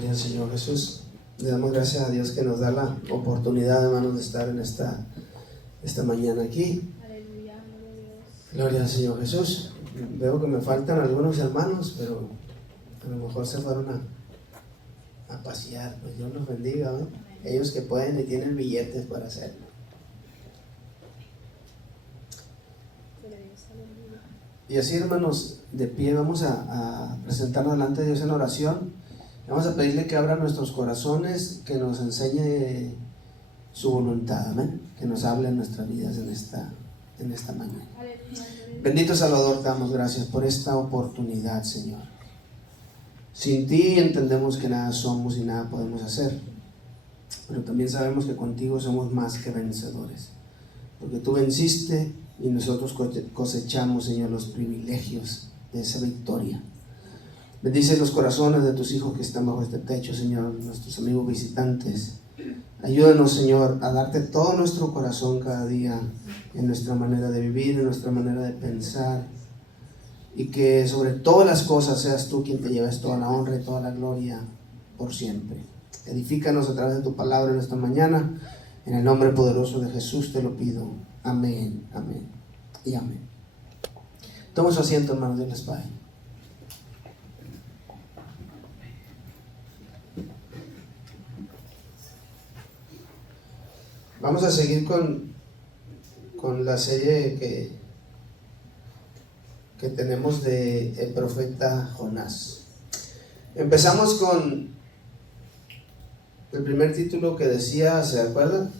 Gloria al Señor Jesús. Le damos gracias a Dios que nos da la oportunidad, hermanos, de estar en esta mañana aquí. Aleluya, gloria a Dios. Gloria al Señor Jesús. Veo que me faltan algunos hermanos, pero a lo mejor se fueron a pasear. Pues Dios los bendiga, ¿no? Ellos que pueden y tienen billetes para hacerlo. Gloria a Dios, aleluya. Y así, hermanos, de pie vamos a presentarnos delante de Dios en oración. Vamos a pedirle que abra nuestros corazones, que nos enseñe su voluntad, amén. Que nos hable en nuestras vidas en esta mañana. Aleluya, aleluya. Bendito Salvador, te damos gracias por esta oportunidad, Señor. Sin ti entendemos que nada somos y nada podemos hacer, pero también sabemos que contigo somos más que vencedores, porque tú venciste y nosotros cosechamos, Señor, los privilegios de esa victoria. Bendice los corazones de tus hijos que están bajo este techo, Señor, nuestros amigos visitantes. Ayúdanos, Señor, a darte todo nuestro corazón cada día en nuestra manera de vivir, en nuestra manera de pensar, y que sobre todas las cosas seas tú quien te lleves toda la honra y toda la gloria por siempre. Edifícanos a través de tu palabra en esta mañana. En el nombre poderoso de Jesús te lo pido. Amén, amén y amén. Toma su asiento, hermanos, Dios les pague. Vamos a seguir con la serie que tenemos de el profeta Jonás. Empezamos con el primer título que decía, ¿se acuerdan?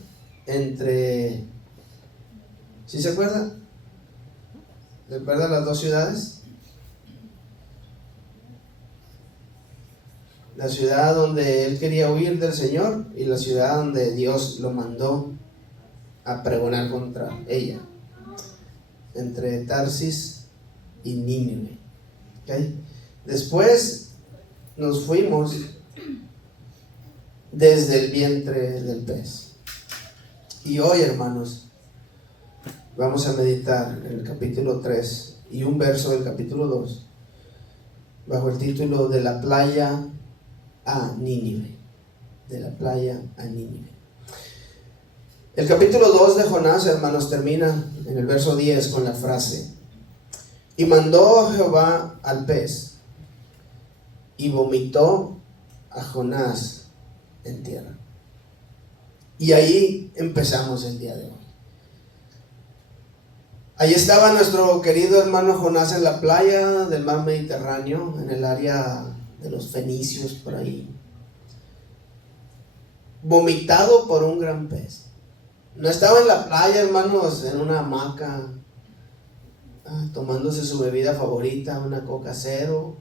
¿Sí se acuerdan? ¿Recuerdan las dos ciudades? La ciudad donde él quería huir del Señor y la ciudad donde Dios lo mandó a pregonar contra ella, entre Tarsis y Nínive. ¿Okay? Después nos fuimos desde el vientre del pez. Y hoy, hermanos, vamos a meditar en el capítulo 3 y un verso del capítulo 2 bajo el título de la playa a Nínive. De la playa a Nínive. El capítulo 2 de Jonás, hermanos, termina en el verso 10 con la frase: y mandó Jehová al pez y vomitó a Jonás en tierra. Y ahí empezamos el día de hoy. Ahí estaba nuestro querido hermano Jonás en la playa del mar Mediterráneo, en el área de los fenicios, por ahí, vomitado por un gran pez. No estaba en la playa, hermanos, en una hamaca, tomándose su bebida favorita, una Coca Cero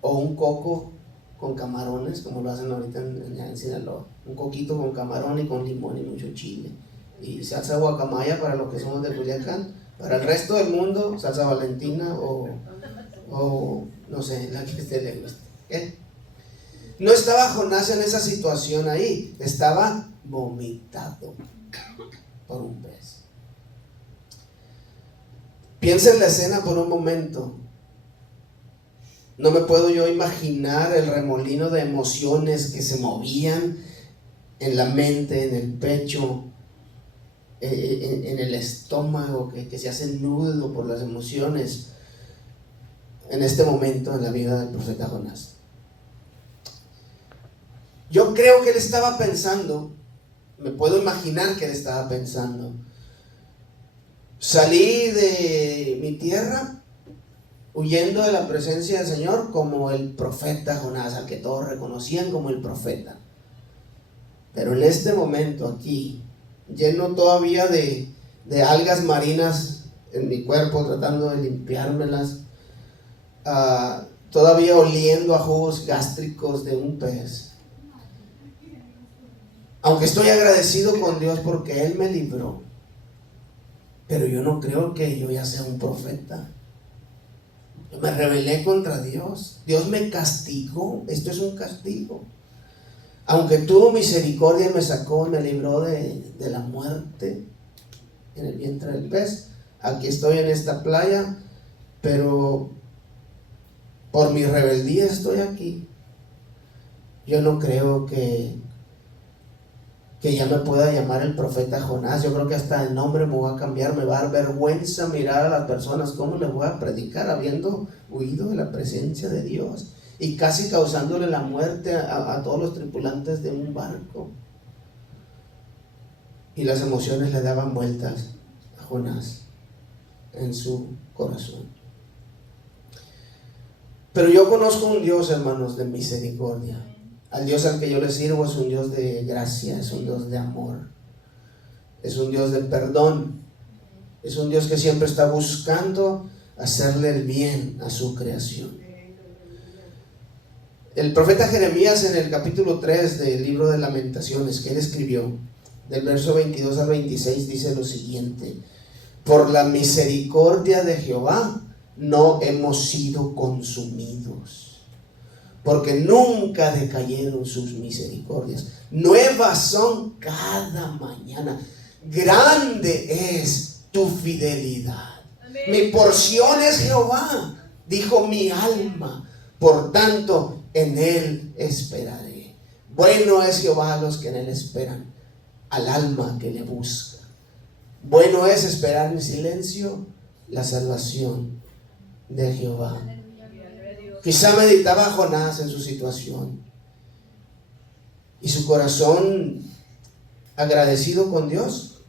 o un coco con camarones, como lo hacen ahorita en Sinaloa. Un coquito con camarón y con limón y mucho chile. Y salsa guacamaya para los que somos de Culiacán. Para el resto del mundo, salsa valentina o no sé, la que a usted le guste. ¿Qué? No estaba Jonás en esa situación ahí. Estaba vomitado por un pez. Piensa en la escena por un momento. No me puedo yo imaginar el remolino de emociones que se movían en la mente, en el pecho, en el estómago, que se hace nudo por las emociones en este momento en la vida del profeta Jonás. Yo creo que él estaba pensando, me puedo imaginar que él estaba pensando: salí de mi tierra huyendo de la presencia del Señor como el profeta Jonás, al que todos reconocían como el profeta. Pero en este momento aquí, lleno todavía de algas marinas en mi cuerpo, tratando de limpiármelas, todavía oliendo a jugos gástricos de un pez. Aunque estoy agradecido con Dios porque Él me libró, pero yo no creo que yo ya sea un profeta. Yo me rebelé contra Dios. Dios me castigó. Esto es un castigo. Aunque tuvo misericordia y me sacó, me libró de la muerte en el vientre del pez. Aquí estoy en esta playa, pero por mi rebeldía estoy aquí. Yo no creo que ya me pueda llamar el profeta Jonás. Yo creo que hasta el nombre me va a cambiar. Me va a dar vergüenza mirar a las personas. ¿Cómo les voy a predicar habiendo huido de la presencia de Dios y casi causándole la muerte a todos los tripulantes de un barco? Y las emociones le daban vueltas a Jonás en su corazón. Pero yo conozco un Dios, hermanos, de misericordia. Al Dios al que yo le sirvo es un Dios de gracia, es un Dios de amor, es un Dios de perdón, es un Dios que siempre está buscando hacerle el bien a su creación. El profeta Jeremías, en el capítulo 3 del libro de Lamentaciones que él escribió, del verso 22 al 26, dice lo siguiente: por la misericordia de Jehová no hemos sido consumidos, porque nunca decayeron sus misericordias. Nuevas son cada mañana. Grande es tu fidelidad. Amén. Mi porción es Jehová, dijo mi alma, por tanto en él esperaré. Bueno es Jehová a los que en él esperan, al alma que le busca. Bueno es esperar en silencio la salvación de Jehová. Quizá meditaba Jonás en su situación y su corazón agradecido con Dios,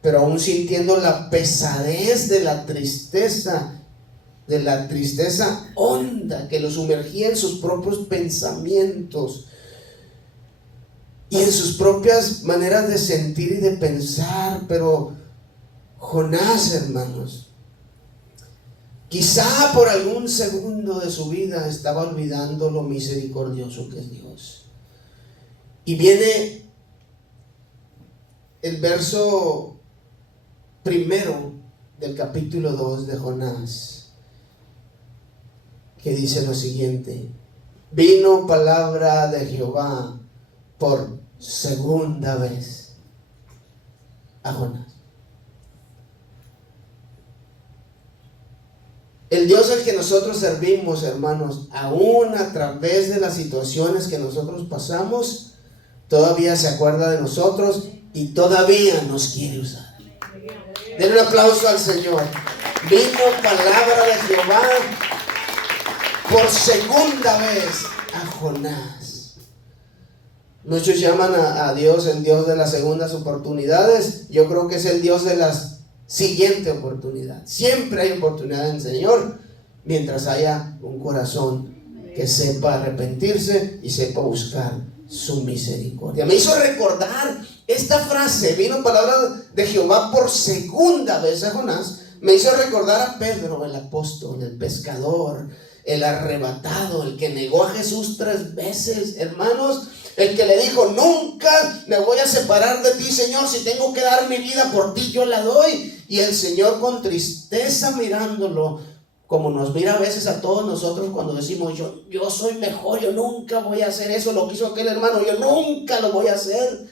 pero aún sintiendo la pesadez de la tristeza honda que lo sumergía en sus propios pensamientos y en sus propias maneras de sentir y de pensar. Pero Jonás, hermanos, quizá por algún segundo de su vida estaba olvidando lo misericordioso que es Dios. Y viene el verso primero del capítulo 2 de Jonás, que dice lo siguiente: vino palabra de Jehová por segunda vez a Jonás. El Dios al que nosotros servimos, hermanos, aún a través de las situaciones que nosotros pasamos, todavía se acuerda de nosotros y todavía nos quiere usar. Denle un aplauso al Señor. Vino palabra de Jehová por segunda vez a Jonás. Muchos llaman a Dios el Dios de las segundas oportunidades. Yo creo que es el Dios de las siguiente oportunidad. Siempre hay oportunidad en el Señor, mientras haya un corazón que sepa arrepentirse y sepa buscar su misericordia. Me hizo recordar esta frase: vino palabra de Jehová por segunda vez a Jonás. Me hizo recordar a Pedro, el apóstol, el pescador, el arrebatado, el que negó a Jesús 3 veces, hermanos. El que le dijo: nunca me voy a separar de ti, Señor, si tengo que dar mi vida por ti, yo la doy. Y el Señor, con tristeza mirándolo, como nos mira a veces a todos nosotros cuando decimos: yo soy mejor, yo nunca voy a hacer eso, lo que hizo aquel hermano, yo nunca lo voy a hacer.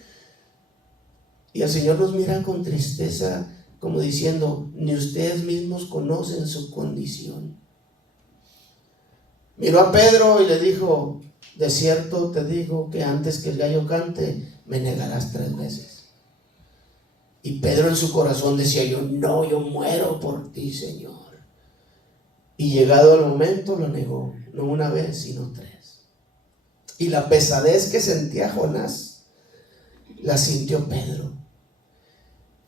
Y el Señor nos mira con tristeza, como diciendo: ni ustedes mismos conocen su condición. Miró a Pedro y le dijo: de cierto te digo que antes que el gallo cante, me negarás 3 veces. Y Pedro en su corazón decía: yo muero por ti, Señor. Y llegado el momento lo negó, no una vez, sino 3. Y la pesadez que sentía Jonás, la sintió Pedro.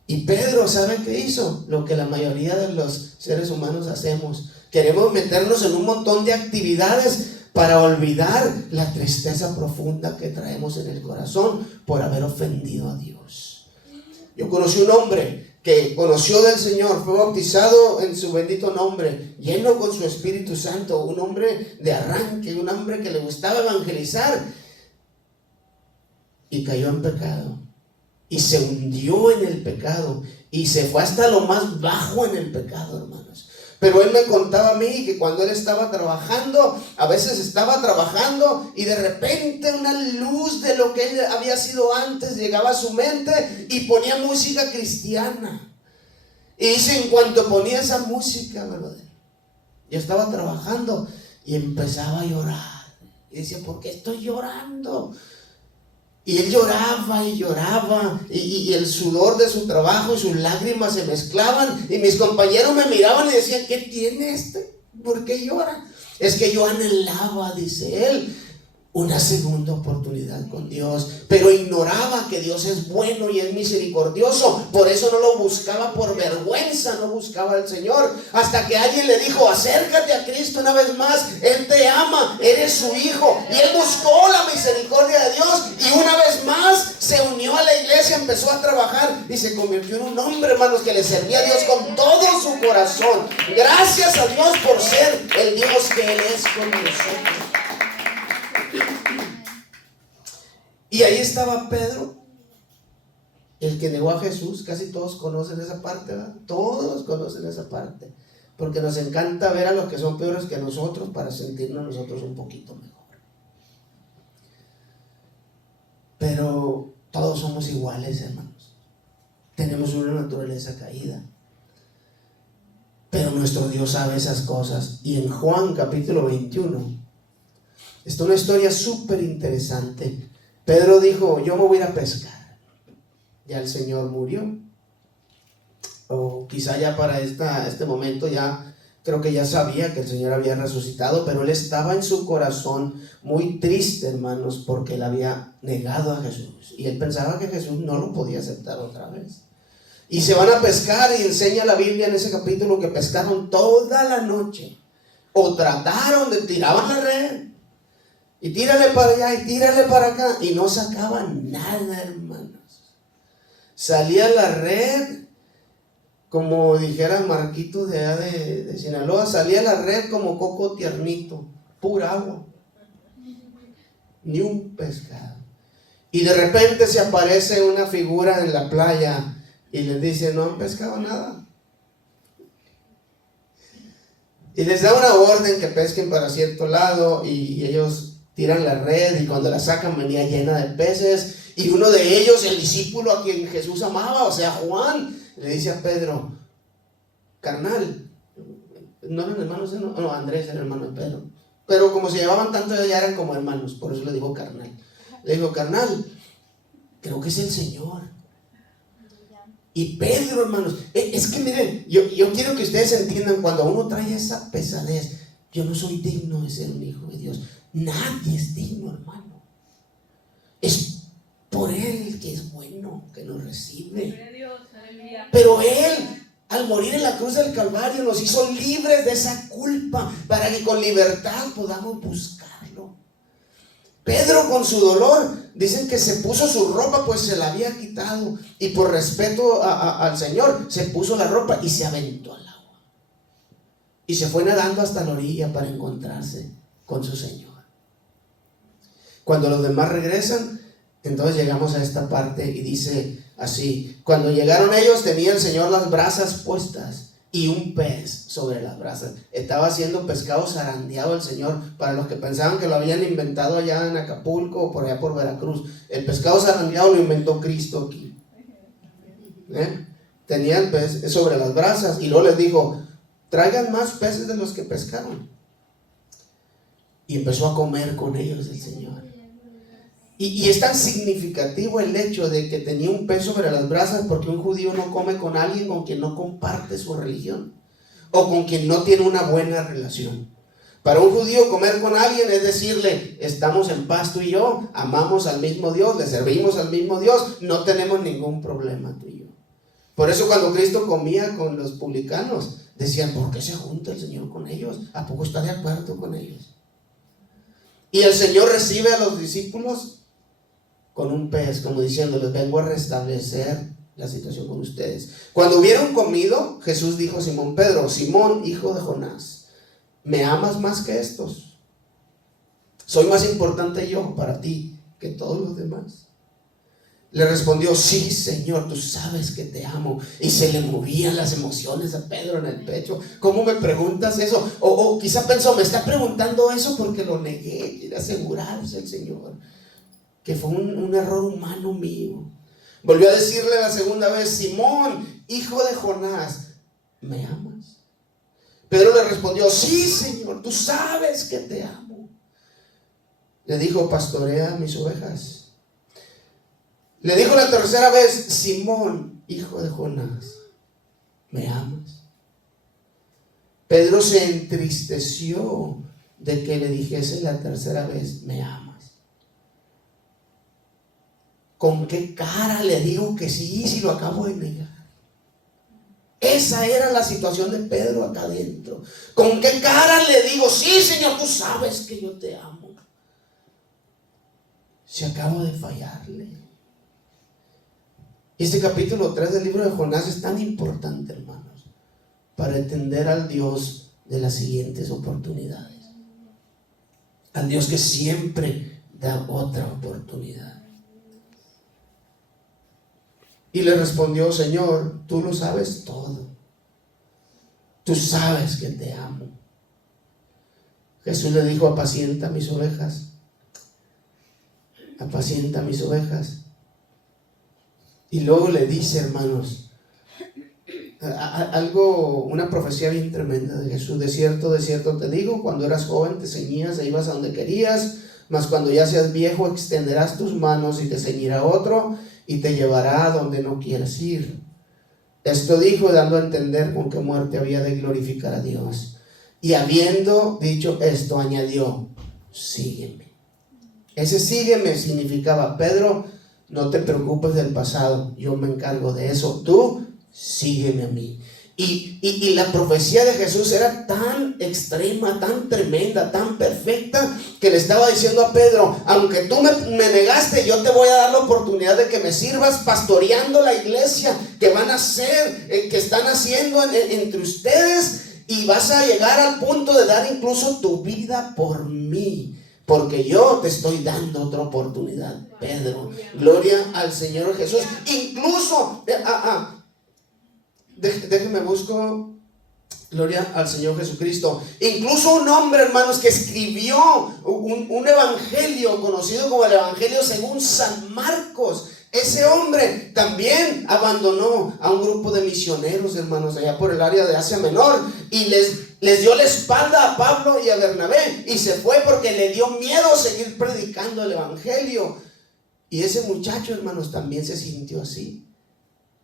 Y Pedro, ¿sabe qué hizo? Lo que la mayoría de los seres humanos hacemos. Queremos meternos en un montón de actividades para olvidar la tristeza profunda que traemos en el corazón por haber ofendido a Dios. Yo conocí un hombre que conoció del Señor, fue bautizado en su bendito nombre, lleno con su Espíritu Santo, un hombre de arranque, un hombre que le gustaba evangelizar, y cayó en pecado y se hundió en el pecado y se fue hasta lo más bajo en el pecado, hermanos. Pero él me contaba a mí que cuando él estaba trabajando, a veces estaba trabajando y de repente una luz de lo que él había sido antes llegaba a su mente y ponía música cristiana. Y dice: en cuanto ponía esa música, ¿verdad?, yo estaba trabajando y empezaba a llorar. Y decía, ¿por qué estoy llorando? Y él lloraba y lloraba, y el sudor de su trabajo y sus lágrimas se mezclaban, y mis compañeros me miraban y decían, ¿qué tiene este? ¿Por qué llora? Es que yo anhelaba, dice él, una segunda oportunidad con Dios, pero ignoraba que Dios es bueno y es misericordioso. Por eso no lo buscaba por vergüenza, no buscaba al Señor, hasta que alguien le dijo, acércate a Cristo una vez más, Él te ama, eres su hijo. Y él buscó la misericordia de Dios, y una vez más se unió a la iglesia, empezó a trabajar y se convirtió en un hombre, hermanos, que le servía a Dios con todo su corazón. Gracias a Dios por ser el Dios que Él es con nosotros. Y ahí estaba Pedro, el que negó a Jesús. Casi todos conocen esa parte, ¿verdad? Todos conocen esa parte, porque nos encanta ver a los que son peores que nosotros para sentirnos nosotros un poquito mejor. Pero todos somos iguales, hermanos. Tenemos una naturaleza caída, pero nuestro Dios sabe esas cosas. Y en Juan capítulo 21 está una historia súper interesante. Pedro dijo, yo me voy a ir a pescar. Ya el Señor murió. O quizá ya para este momento ya creo que ya sabía que el Señor había resucitado, pero él estaba en su corazón muy triste, hermanos, porque él había negado a Jesús. Y él pensaba que Jesús no lo podía aceptar otra vez. Y se van a pescar, y enseña la Biblia en ese capítulo que pescaron toda la noche. O trataron de tiraban la red. Y tírale para allá y tírale para acá, y no sacaban nada, hermanos. Salía la red, como dijera Marquito de allá de Sinaloa, salía la red como coco tiernito, pura agua, ni un pescado. Y de repente se aparece una figura en la playa y les dice, no han pescado nada. Y les da una orden que pesquen para cierto lado, y ellos tiran la red, y cuando la sacan venía llena de peces. Y uno de ellos, el discípulo a quien Jesús amaba, o sea Juan, le dice a Pedro, carnal, no eran hermanos, no, Andrés era hermano de Pedro, pero como se llevaban tanto ya eran como hermanos, por eso le digo carnal. Le digo, carnal, creo que es el Señor. Y Pedro, hermanos, es que miren, yo quiero que ustedes entiendan, cuando uno trae esa pesadez, yo no soy digno de ser un hijo de Dios. Nadie es digno, hermano. Es por Él que es bueno, que nos recibe. Pero Él, al morir en la cruz del Calvario, nos hizo libres de esa culpa, para que con libertad podamos buscarlo. Pedro, con su dolor, dicen que se puso su ropa, pues se la había quitado, y por respeto al Señor se puso la ropa y se aventó al agua, y se fue nadando hasta la orilla para encontrarse con su Señor. Cuando los demás regresan, entonces llegamos a esta parte y dice así: cuando llegaron ellos, tenía el Señor las brasas puestas y un pez sobre las brasas. Estaba haciendo pescado zarandeado el Señor. Para los que pensaban que lo habían inventado allá en Acapulco o por allá por Veracruz, el pescado zarandeado lo inventó Cristo aquí. Tenía el pez sobre las brasas, y luego les dijo, traigan más peces de los que pescaron. Y empezó a comer con ellos el Señor. Y es tan significativo el hecho de que tenía un pez sobre las brasas, porque un judío no come con alguien con quien no comparte su religión, o con quien no tiene una buena relación. Para un judío, comer con alguien es decirle, estamos en paz tú y yo, amamos al mismo Dios, le servimos al mismo Dios, no tenemos ningún problema tú y yo. Por eso cuando Cristo comía con los publicanos, decían, ¿por qué se junta el Señor con ellos? ¿A poco está de acuerdo con ellos? Y el Señor recibe a los discípulos con un pez, como diciéndoles, vengo a restablecer la situación con ustedes. Cuando hubieron comido, Jesús dijo a Simón Pedro, Simón, hijo de Jonás, ¿me amas más que estos? ¿Soy más importante yo para ti que todos los demás? Le respondió, sí, Señor, tú sabes que te amo. Y se le movían las emociones a Pedro en el pecho. ¿Cómo me preguntas eso? O quizá pensó, me está preguntando eso porque lo negué. Quiere asegurarse el Señor que fue un error humano mío. Volvió a decirle la segunda vez, Simón, hijo de Jonás, ¿me amas? Pedro le respondió, sí, Señor, tú sabes que te amo. Le dijo: pastorea mis ovejas. Le dijo la tercera vez: Simón, hijo de Jonás, ¿me amas? Pedro se entristeció de que le dijese la tercera vez: ¿me amas? ¿Con qué cara le digo que sí si lo acabo de negar? Esa era la situación de Pedro acá adentro. ¿Con qué cara le digo: sí, Señor, tú sabes que yo te amo, si acabo de fallarle? Este capítulo 3 del libro de Jonás es tan importante, hermanos, para entender al Dios de las siguientes oportunidades. Al Dios que siempre da otra oportunidad. Y le respondió: Señor, tú lo sabes todo. Tú sabes que te amo. Jesús le dijo: apacienta mis ovejas. Apacienta mis ovejas. Y luego le dice, hermanos, una profecía bien tremenda de Jesús: de cierto te digo, cuando eras joven te ceñías e ibas a donde querías, mas cuando ya seas viejo extenderás tus manos y te ceñirá otro y te llevará a donde no quieres ir. Esto dijo, dando a entender con qué muerte había de glorificar a Dios. Y habiendo dicho esto, añadió: sígueme. Ese sígueme significaba: Pedro, no te preocupes del pasado, yo me encargo de eso, tú sígueme a mí. Y la profecía de Jesús era tan extrema, tan tremenda, tan perfecta, que le estaba diciendo a Pedro: aunque tú me negaste, yo te voy a dar la oportunidad de que me sirvas pastoreando la iglesia que van a hacer, que están haciendo entre ustedes, y vas a llegar al punto de dar incluso tu vida por mí, porque yo te estoy dando otra oportunidad, Pedro. Gloria al Señor Jesús. Incluso déjenme busco. Gloria al Señor Jesucristo. Incluso un hombre, hermanos, que escribió un evangelio conocido como el Evangelio según San Marcos. Ese hombre también abandonó a un grupo de misioneros, hermanos, allá por el área de Asia Menor, y les dio la espalda a Pablo y a Bernabé, y se fue porque le dio miedo seguir predicando el Evangelio. Y ese muchacho, hermanos, también se sintió así,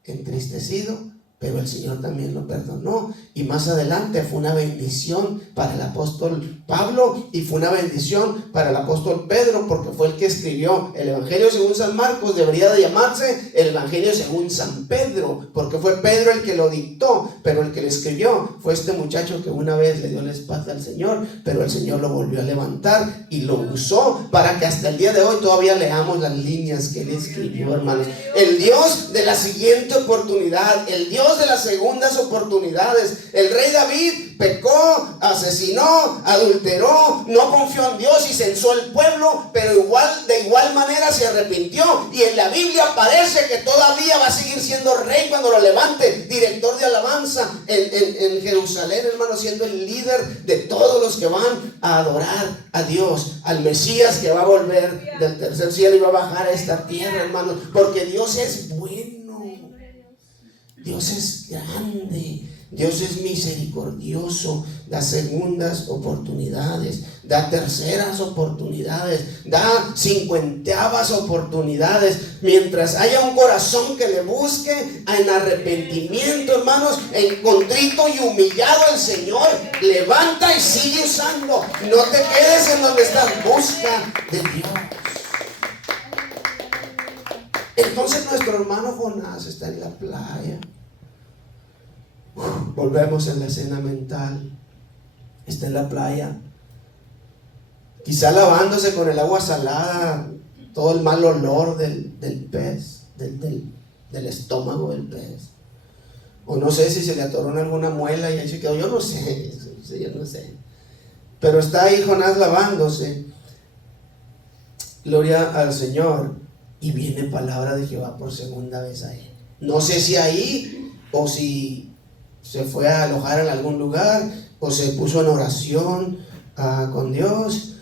entristecido, pero el Señor también lo perdonó, y más adelante fue una bendición para el apóstol Pablo y fue una bendición para el apóstol Pedro, porque fue el que escribió el Evangelio según San Marcos. Debería de llamarse el Evangelio según San Pedro, porque fue Pedro el que lo dictó, pero el que lo escribió fue este muchacho que una vez le dio la espalda al Señor, pero el Señor lo volvió a levantar y lo usó para que hasta el día de hoy todavía leamos las líneas que él escribió, hermanos. El Dios de la siguiente oportunidad, el Dios de las segundas oportunidades. El rey David pecó, asesinó, adulteró, no confió en Dios y censó el pueblo, pero de igual manera se arrepintió, y en la Biblia parece que todavía va a seguir siendo rey cuando lo levante, director de alabanza en Jerusalén, hermano, siendo el líder de todos los que van a adorar a Dios, al Mesías que va a volver del tercer cielo y va a bajar a esta tierra, hermano, porque Dios es bueno. Dios es grande, Dios es misericordioso, da segundas oportunidades, da terceras oportunidades, da cincuenteavas oportunidades, mientras haya un corazón que le busque en arrepentimiento, hermanos, en contrito y humillado. El Señor levanta y sigue usando. No te quedes en donde estás, busca de Dios. Entonces nuestro hermano Jonás está en la playa. Volvemos a la escena mental. Está en la playa, quizá lavándose con el agua salada, todo el mal olor del pez, del estómago del pez. O no sé si se le atoró en alguna muela y ahí se quedó. Yo no sé. Pero está ahí Jonás lavándose. Gloria al Señor. Y viene palabra de Jehová por segunda vez a él. No sé si ahí, o si se fue a alojar en algún lugar, o se puso en oración con Dios,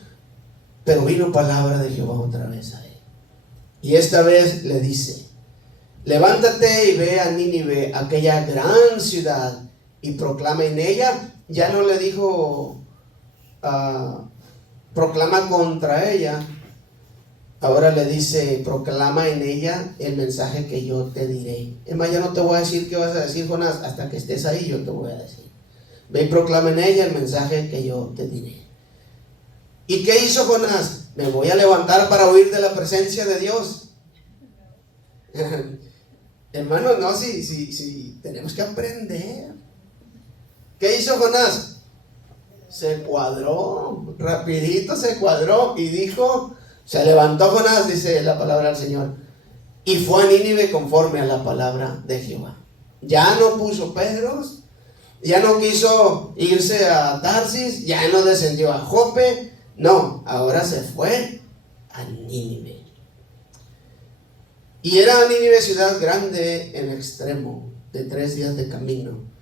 pero vino palabra de Jehová otra vez a él. Y esta vez le dice: levántate y ve a Nínive, aquella gran ciudad, y proclama en ella. Ya no le dijo proclama contra ella, ahora le dice, proclama en ella el mensaje que yo te diré. Es más, ya no te voy a decir qué vas a decir, Jonás, hasta que estés ahí yo te voy a decir. Ve y proclama en ella el mensaje que yo te diré. ¿Y qué hizo Jonás? Me voy a levantar para huir de la presencia de Dios. Hermanos, no, si tenemos que aprender. ¿Qué hizo Jonás? Se cuadró, rapidito se cuadró y dijo, se levantó Jonás, dice la palabra del Señor, y fue a Nínive conforme a la palabra de Jehová. Ya no puso peros, ya no quiso irse a Tarsis, ya no descendió a Jope, no, ahora se fue a Nínive. Y era Nínive ciudad grande en extremo, de 3 días de camino.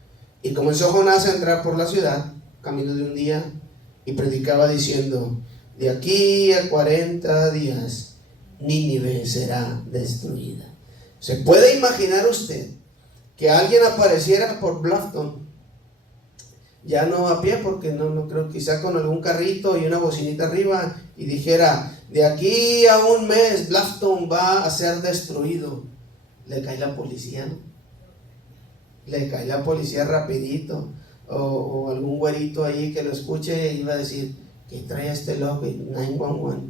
Y comenzó Jonás a entrar por la ciudad, camino de un día, y predicaba diciendo, de aquí a 40 días, Nínive será destruida. ¿Se puede imaginar usted que alguien apareciera por Bluffton? Ya no a pie, porque no creo, quizá con algún carrito y una bocinita arriba, y dijera, de aquí a un mes Bluffton va a ser destruido. Le cae la policía, ¿no? Le cae la policía rapidito, o algún güerito ahí que lo escuche y iba a decir, ¿qué trae este loco? 911.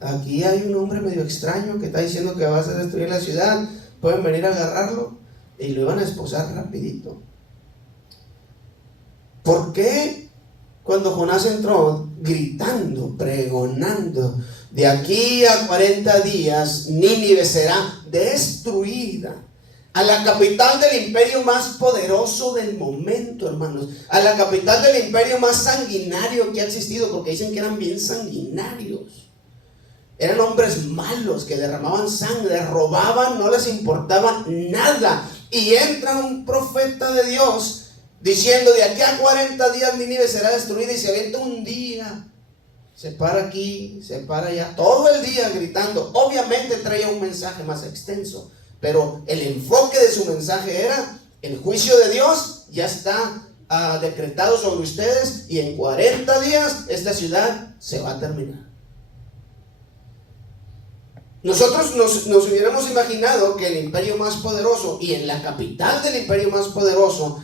Aquí hay un hombre medio extraño que está diciendo que va a destruir la ciudad, pueden venir a agarrarlo, y lo iban a esposar rapidito. ¿Por qué cuando Jonás entró gritando, pregonando, de aquí a 40 días Nínive será destruida? A la capital del imperio más poderoso del momento, hermanos, a la capital del imperio más sanguinario que ha existido, porque dicen que eran bien sanguinarios, eran hombres malos que derramaban sangre, robaban, no les importaba nada, y entra un profeta de Dios diciendo, de aquí a 40 días Nínive será destruida, y se avienta un día, se para aquí, se para allá, todo el día gritando. Obviamente traía un mensaje más extenso, pero el enfoque de su mensaje era, el juicio de Dios ya está decretado sobre ustedes, y en 40 días esta ciudad se va a terminar. Nosotros nos hubiéramos imaginado que el imperio más poderoso, y en la capital del imperio más poderoso,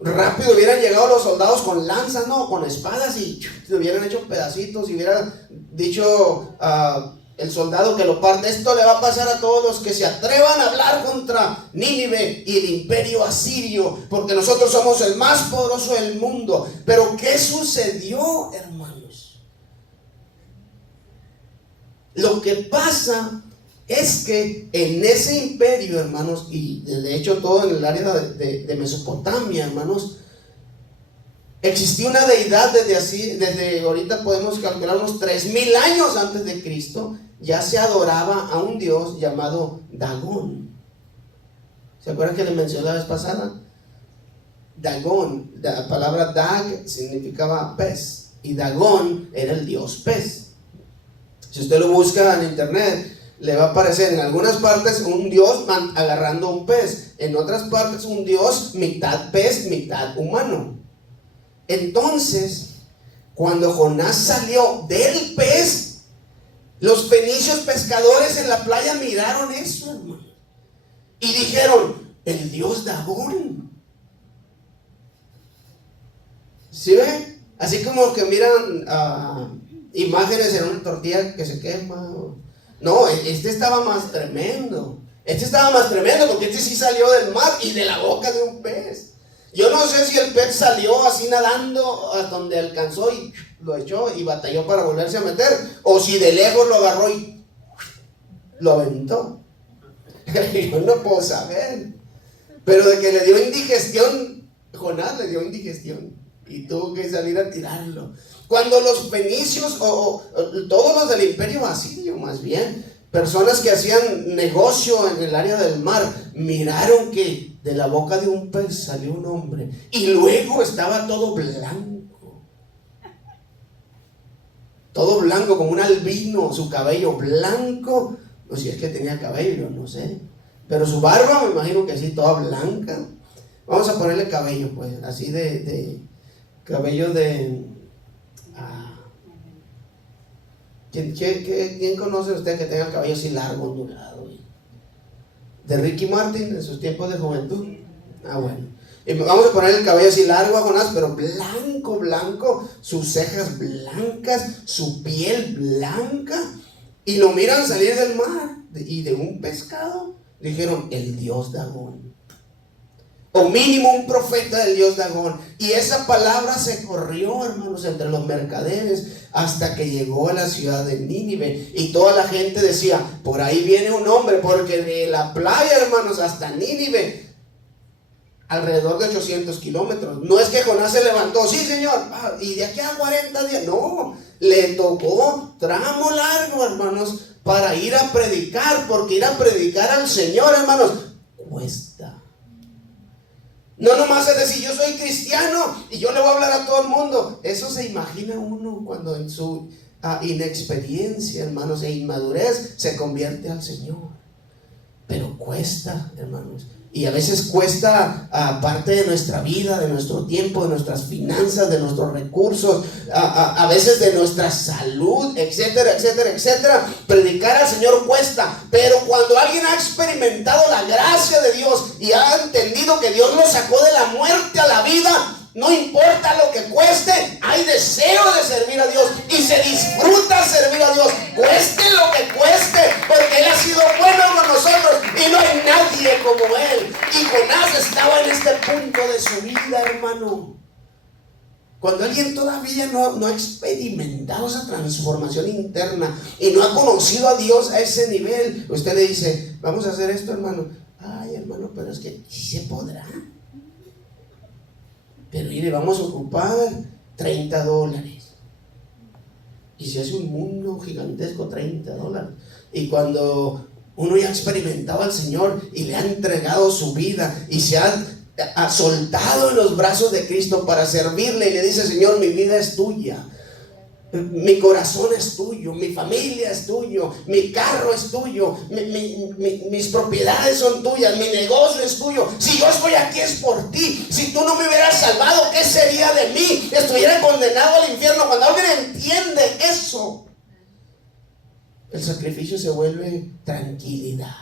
rápido hubieran llegado los soldados con lanzas, no, con espadas, y se hubieran hecho pedacitos, y hubieran dicho el soldado que lo parte, esto le va a pasar a todos los que se atrevan a hablar contra Nínive y el imperio asirio, porque nosotros somos el más poderoso del mundo. Pero ¿qué sucedió, hermanos? Lo que pasa es que en ese imperio, hermanos, y de hecho todo en el área de Mesopotamia, hermanos, existía una deidad desde ahorita podemos calcular unos 3000 años antes de Cristo. Ya se adoraba a un dios llamado Dagón. ¿Se acuerdan que le mencioné la vez pasada? Dagón, la palabra Dag significaba pez, y Dagón era el dios pez. Si usted lo busca en internet, le va a aparecer en algunas partes un dios agarrando un pez, en otras partes un dios mitad pez, mitad humano. Entonces, cuando Jonás salió del pez, los fenicios pescadores en la playa miraron eso, hermano, y dijeron, el dios Dagón. ¿Sí ven? Así como que miran imágenes en una tortilla que se quema. No, este estaba más tremendo. Este estaba más tremendo porque este sí salió del mar y de la boca de un pez. Yo no sé si el pez salió así nadando hasta donde alcanzó y lo echó y batalló para volverse a meter, o si de lejos lo agarró y lo aventó. Yo no puedo saber. Pero de que le dio indigestión, Jonás le dio indigestión y tuvo que salir a tirarlo. Cuando los fenicios o todos los del imperio asirio, más bien, personas que hacían negocio en el área del mar, miraron que de la boca de un pez salió un hombre, y luego estaba todo blanco como un albino, su cabello blanco, o si es que tenía cabello, no sé, pero su barba me imagino que sí, toda blanca. Vamos a ponerle cabello, pues, así de cabello de ¿Quién conoce usted que tenga el cabello así largo, ondulado? ¿De Ricky Martin en sus tiempos de juventud? Ah, bueno. Y vamos a poner el cabello así largo a Jonás, pero blanco, blanco, sus cejas blancas, su piel blanca, y lo miran salir del mar, y de un pescado dijeron: el dios Dagón, o mínimo un profeta del dios Dagón. Y esa palabra se corrió, hermanos, entre los mercaderes hasta que llegó a la ciudad de Nínive, y toda la gente decía: por ahí viene un hombre, porque de la playa, hermanos, hasta Nínive, alrededor de 800 kilómetros. No es que Jonás se levantó: sí, señor, y de aquí a 40 días. No, le tocó tramo largo, hermanos, para ir a predicar, porque ir a predicar al Señor, hermanos, cuesta. No nomás es decir: yo soy cristiano y yo le voy a hablar a todo el mundo. Eso se imagina uno cuando en su inexperiencia, hermanos, e inmadurez se convierte al Señor. Pero cuesta, hermanos. Y a veces cuesta parte de nuestra vida, de nuestro tiempo, de nuestras finanzas, de nuestros recursos, a veces de nuestra salud, etcétera, etcétera, etcétera. Predicar al Señor cuesta, pero cuando alguien ha experimentado la gracia de Dios y ha entendido que Dios lo sacó de la muerte a la vida, no importa lo que cueste, hay deseo de servir a Dios y se disfruta servir a Dios, cueste lo que cueste, porque Él ha sido bueno con nosotros y no hay nadie como Él. Y Jonás estaba en este punto de su vida, hermano. Cuando alguien todavía no ha experimentado esa transformación interna y no ha conocido a Dios a ese nivel, usted le dice: vamos a hacer esto, hermano. Ay, hermano, pero es que sí se podrá. Pero mire, vamos a ocupar $30. Y se hace un mundo gigantesco, $30. Y cuando uno ya ha experimentado al Señor y le ha entregado su vida y se ha soltado en los brazos de Cristo para servirle, y le dice: Señor, mi vida es tuya, mi corazón es tuyo, mi familia es tuyo, mi carro es tuyo, mis propiedades son tuyas, mi negocio es tuyo. Si yo estoy aquí es por ti. Si tú no me hubieras salvado, ¿qué sería de mí? Estuviera condenado al infierno. Cuando alguien entiende eso, el sacrificio se vuelve tranquilidad.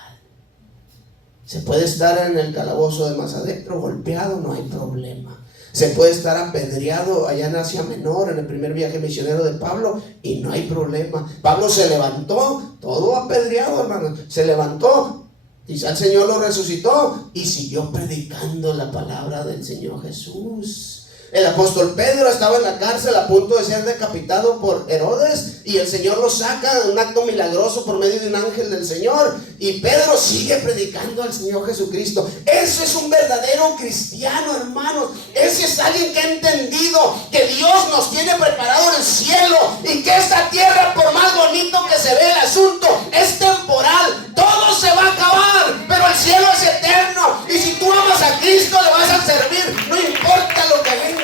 Se puede estar en el calabozo de más adentro, golpeado, no hay problema. Se puede estar apedreado allá en Asia Menor, en el primer viaje misionero de Pablo, y no hay problema. Pablo se levantó, todo apedreado, hermano. Se levantó, y el Señor lo resucitó y siguió predicando la palabra del Señor Jesús. El apóstol Pedro estaba en la cárcel a punto de ser decapitado por Herodes, y el Señor lo saca de un acto milagroso por medio de un ángel del Señor, y Pedro sigue predicando al Señor Jesucristo. Ese es un verdadero cristiano, hermanos. Ese es alguien que ha entendido que Dios nos tiene preparado en el cielo, y que esta tierra, por más bonito que se ve el asunto, es temporal. Todo se va a acabar, pero el cielo es eterno, y si tú amas a Cristo, le vas a servir, no importa lo que venga.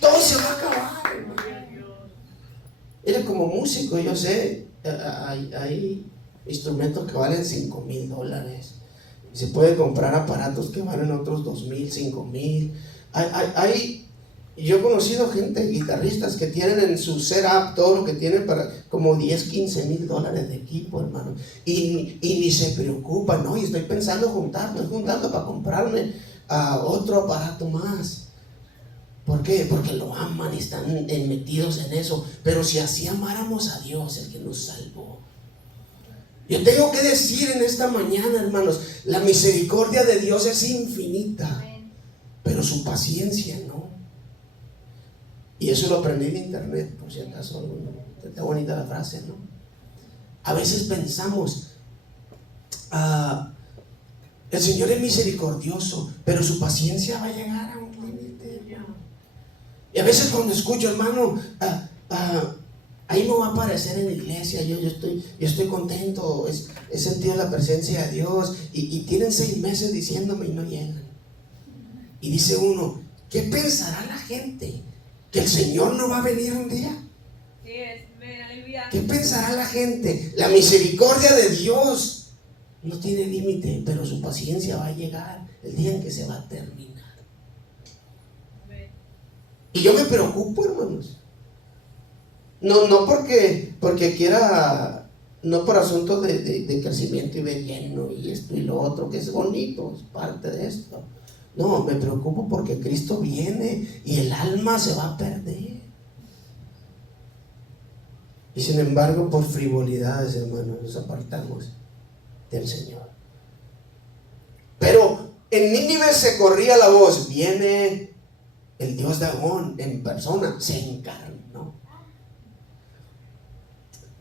Todo se va a acabar. Eres como músico, yo sé, hay instrumentos que valen $5,000. Se puede comprar aparatos que valen otros $2,000, $5,000. Yo he conocido gente, guitarristas, que tienen en su setup todo lo que tienen para como $10,000, $15,000 de equipo, hermano. Y ni se preocupan, no, y estoy pensando estoy juntando para comprarme otro aparato más. ¿Por qué? Porque lo aman y están metidos en eso. Pero si así amáramos a Dios, el que nos salvó. Yo tengo que decir en esta mañana, hermanos, la misericordia de Dios es infinita, pero su paciencia no. Y eso lo aprendí de internet, por si acaso. Está bonita la frase, ¿no? A veces pensamos, el Señor es misericordioso, pero su paciencia va a llegar a un límite, hermano. Y a veces cuando escucho, hermano, ahí me va a aparecer en la iglesia, yo estoy contento, he sentido la presencia de Dios, y tienen 6 meses diciéndome y no llegan. Y dice uno: ¿qué pensará la gente? ¿Que el Señor no va a venir un día? Sí, aleluya. ¿Qué pensará la gente? La misericordia de Dios no tiene límite, pero su paciencia va a llegar el día en que se va a terminar. Y yo me preocupo, hermanos. No porque quiera, no por asuntos de crecimiento y de lleno y esto y lo otro, que es bonito, es parte de esto. No, me preocupo porque Cristo viene y el alma se va a perder. Y sin embargo, por frivolidades, hermanos, nos apartamos del Señor. Pero en Nínive se corría la voz, viene el Dios Dagón en persona, se encarnó.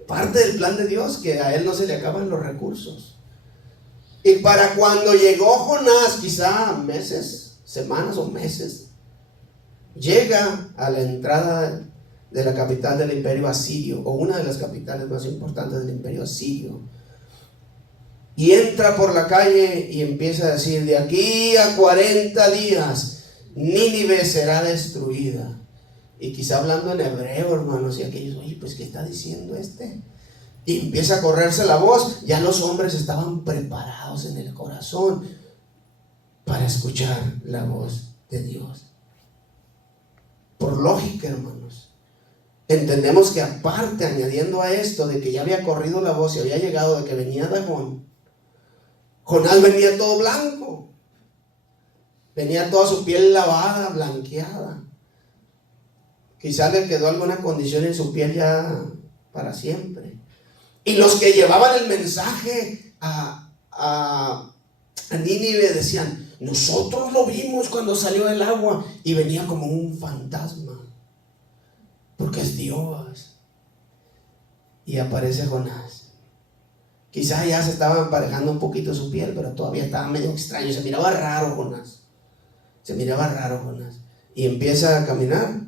Parte del plan de Dios, que a él no se le acaban los recursos. Y para cuando llegó Jonás, quizá meses, semanas o meses, llega a la entrada de la capital del imperio asirio, o una de las capitales más importantes del imperio asirio, y entra por la calle y empieza a decir: de aquí a 40 días Nínive será destruida. Y quizá hablando en hebreo, hermanos, y aquellos: oye, pues ¿qué está diciendo este? Y empieza a correrse la voz. Ya los hombres estaban preparados en el corazón para escuchar la voz de Dios. Por lógica, hermanos, entendemos que aparte, añadiendo a esto de que ya había corrido la voz y había llegado, de que venía Dagón, Jonás venía todo blanco, venía toda su piel lavada, blanqueada. Quizás le quedó alguna condición en su piel ya para siempre. Y los que llevaban el mensaje a Nínive decían: nosotros lo vimos cuando salió del agua y venía como un fantasma, porque es Dios. Y aparece Jonás. Quizás ya se estaba emparejando un poquito su piel, pero todavía estaba medio extraño. Se miraba raro Jonás. Y empieza a caminar.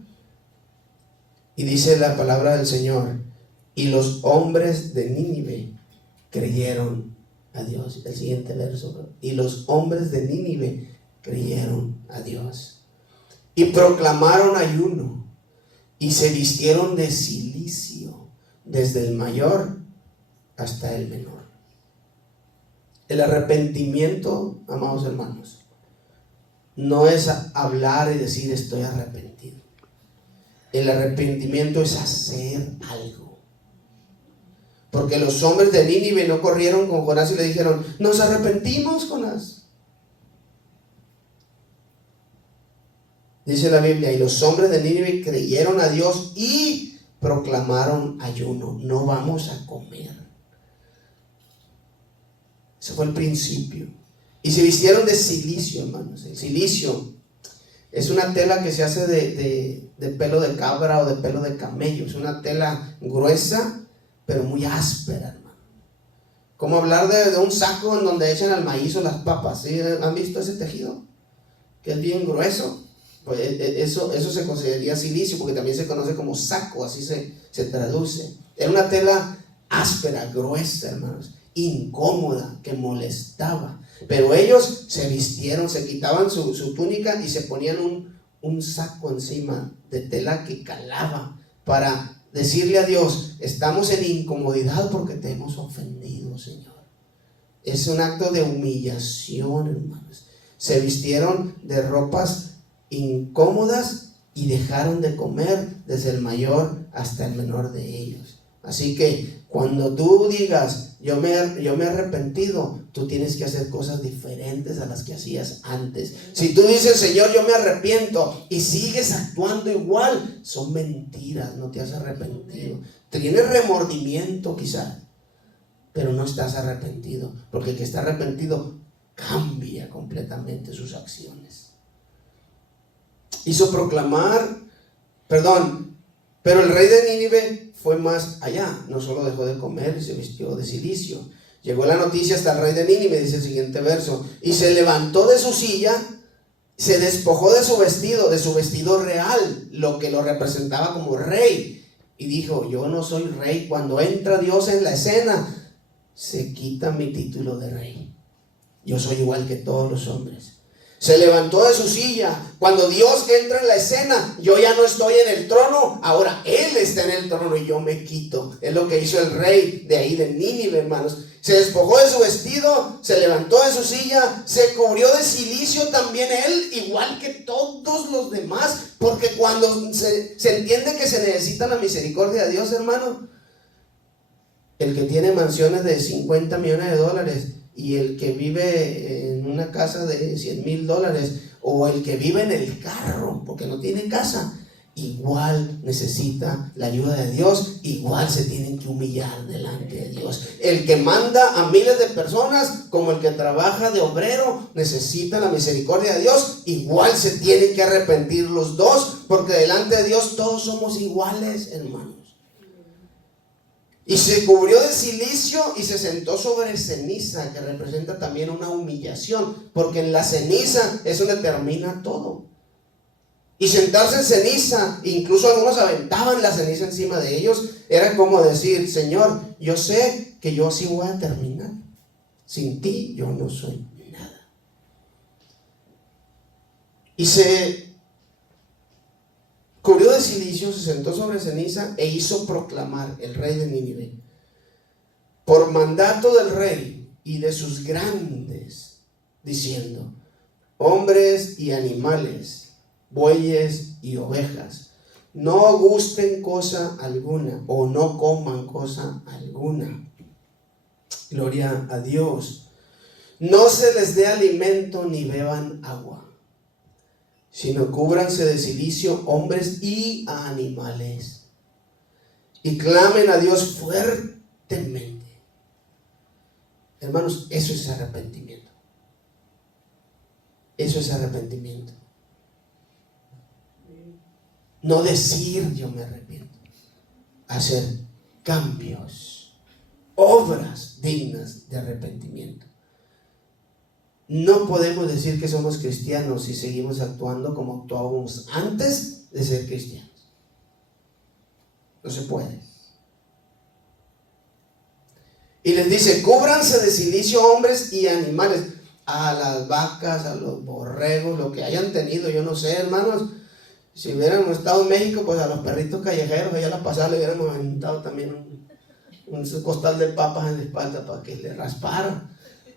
Y dice la palabra del Señor: y los hombres de Nínive creyeron a Dios. El siguiente verso: y los hombres de Nínive creyeron a Dios. Y proclamaron ayuno. Y se vistieron de cilicio, desde el mayor hasta el menor. El arrepentimiento, amados hermanos, no es hablar y decir estoy arrepentido. El arrepentimiento es hacer algo. Porque los hombres de Nínive no corrieron con Jonás y le dijeron: nos arrepentimos, Jonás. Dice la Biblia: y los hombres de Nínive creyeron a Dios y proclamaron ayuno. No vamos a comer. Ese fue el principio. Y se vistieron de cilicio, hermanos. El cilicio es una tela que se hace de pelo de cabra o de pelo de camello. Es una tela gruesa, pero muy áspera, hermano. Como hablar de un saco en donde echan al maíz o las papas. ¿Sí? ¿Han visto ese tejido? Que es bien grueso. Pues eso se consideraría cilicio, porque también se conoce como saco, así se traduce. Era una tela áspera, gruesa, hermanos, incómoda, que molestaba. Pero ellos se vistieron, se quitaban su túnica y se ponían un saco encima de tela que calaba, para decirle a Dios: estamos en incomodidad porque te hemos ofendido, Señor. Es un acto de humillación, hermanos. Se vistieron de ropas incómodas y dejaron de comer, desde el mayor hasta el menor de ellos. Así que cuando tú digas yo me he arrepentido, tú tienes que hacer cosas diferentes a las que hacías antes. Si tú dices: Señor, yo me arrepiento, y sigues actuando igual, son mentiras, no te has arrepentido. Tienes remordimiento quizás, pero no estás arrepentido, porque el que está arrepentido cambia completamente sus acciones. Hizo proclamar, pero el rey de Nínive fue más allá. No solo dejó de comer y se vistió de cilicio. Llegó la noticia hasta el rey de Nínive, dice el siguiente verso: y se levantó de su silla, se despojó de su vestido real, lo que lo representaba como rey, y dijo: yo no soy rey. Cuando entra Dios en la escena, se quita mi título de rey. Yo soy igual que todos los hombres. Se levantó de su silla. Cuando Dios entra en la escena, yo ya no estoy en el trono, ahora Él está en el trono y yo me quito. Es lo que hizo el rey de ahí de Nínive, hermanos. Se despojó de su vestido, se levantó de su silla, se cubrió de cilicio también él, igual que todos los demás, porque cuando se entiende que se necesita la misericordia de Dios, hermano, el que tiene mansiones de $50 millones y el que vive en una casa de $100,000 o el que vive en el carro porque no tiene casa, igual necesita la ayuda de Dios, igual se tienen que humillar delante de Dios. El que manda a miles de personas como el que trabaja de obrero necesita la misericordia de Dios, igual se tienen que arrepentir los dos, porque delante de Dios todos somos iguales, hermanos. Y se cubrió de cilicio y se sentó sobre ceniza, que representa también una humillación, porque en la ceniza es donde termina todo. Y sentarse en ceniza, incluso algunos aventaban la ceniza encima de ellos, era como decir: Señor, yo sé que yo así voy a terminar. Sin ti yo no soy nada. Y se cubrió de cilicio, se sentó sobre ceniza e hizo proclamar el rey de Nínive, por mandato del rey y de sus grandes, diciendo: hombres y animales, bueyes y ovejas, no gusten cosa alguna o no coman cosa alguna. Gloria a Dios. No se les dé alimento ni beban agua, sino cúbranse de cilicio hombres y animales, y clamen a Dios fuertemente. Hermanos, eso es arrepentimiento. Eso es arrepentimiento. No decir yo me arrepiento, hacer cambios, obras dignas de arrepentimiento. No podemos decir que somos cristianos si seguimos actuando como actuábamos antes de ser cristianos. No se puede. Y les dice: cúbranse de cilicio hombres y animales, a las vacas, a los borregos, lo que hayan tenido, yo no sé, hermanos. Si hubiéramos estado en México, pues a los perritos callejeros allá a la pasada le hubiéramos aventado también un costal de papas en la espalda para que le raspara.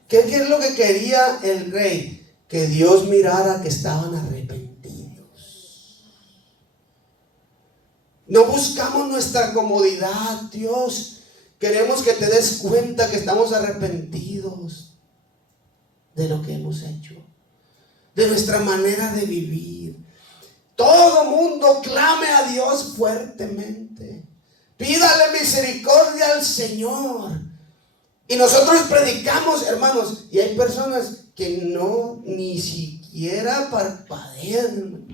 ¿Qué es lo que quería el rey? Que Dios mirara que estaban arrepentidos. No buscamos nuestra comodidad, Dios. Queremos que te des cuenta que estamos arrepentidos de lo que hemos hecho, de nuestra manera de vivir. Todo mundo clame a Dios fuertemente. Pídale misericordia al Señor. Y nosotros predicamos, hermanos, y hay personas que no ni siquiera parpadean.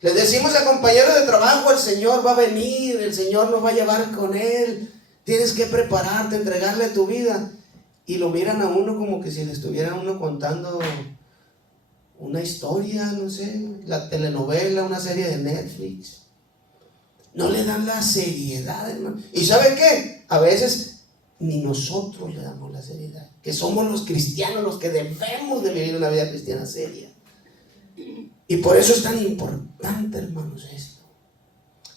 Les decimos a compañeros de trabajo: el Señor va a venir, el Señor nos va a llevar con Él. Tienes que prepararte, entregarle tu vida. Y lo miran a uno como que si le estuviera uno contando una historia, no sé, la telenovela, una serie de Netflix. No le dan la seriedad, hermano. ¿Y sabe qué? A veces ni nosotros le damos la seriedad, que somos los cristianos los que debemos de vivir una vida cristiana seria. Y por eso es tan importante, hermanos, esto.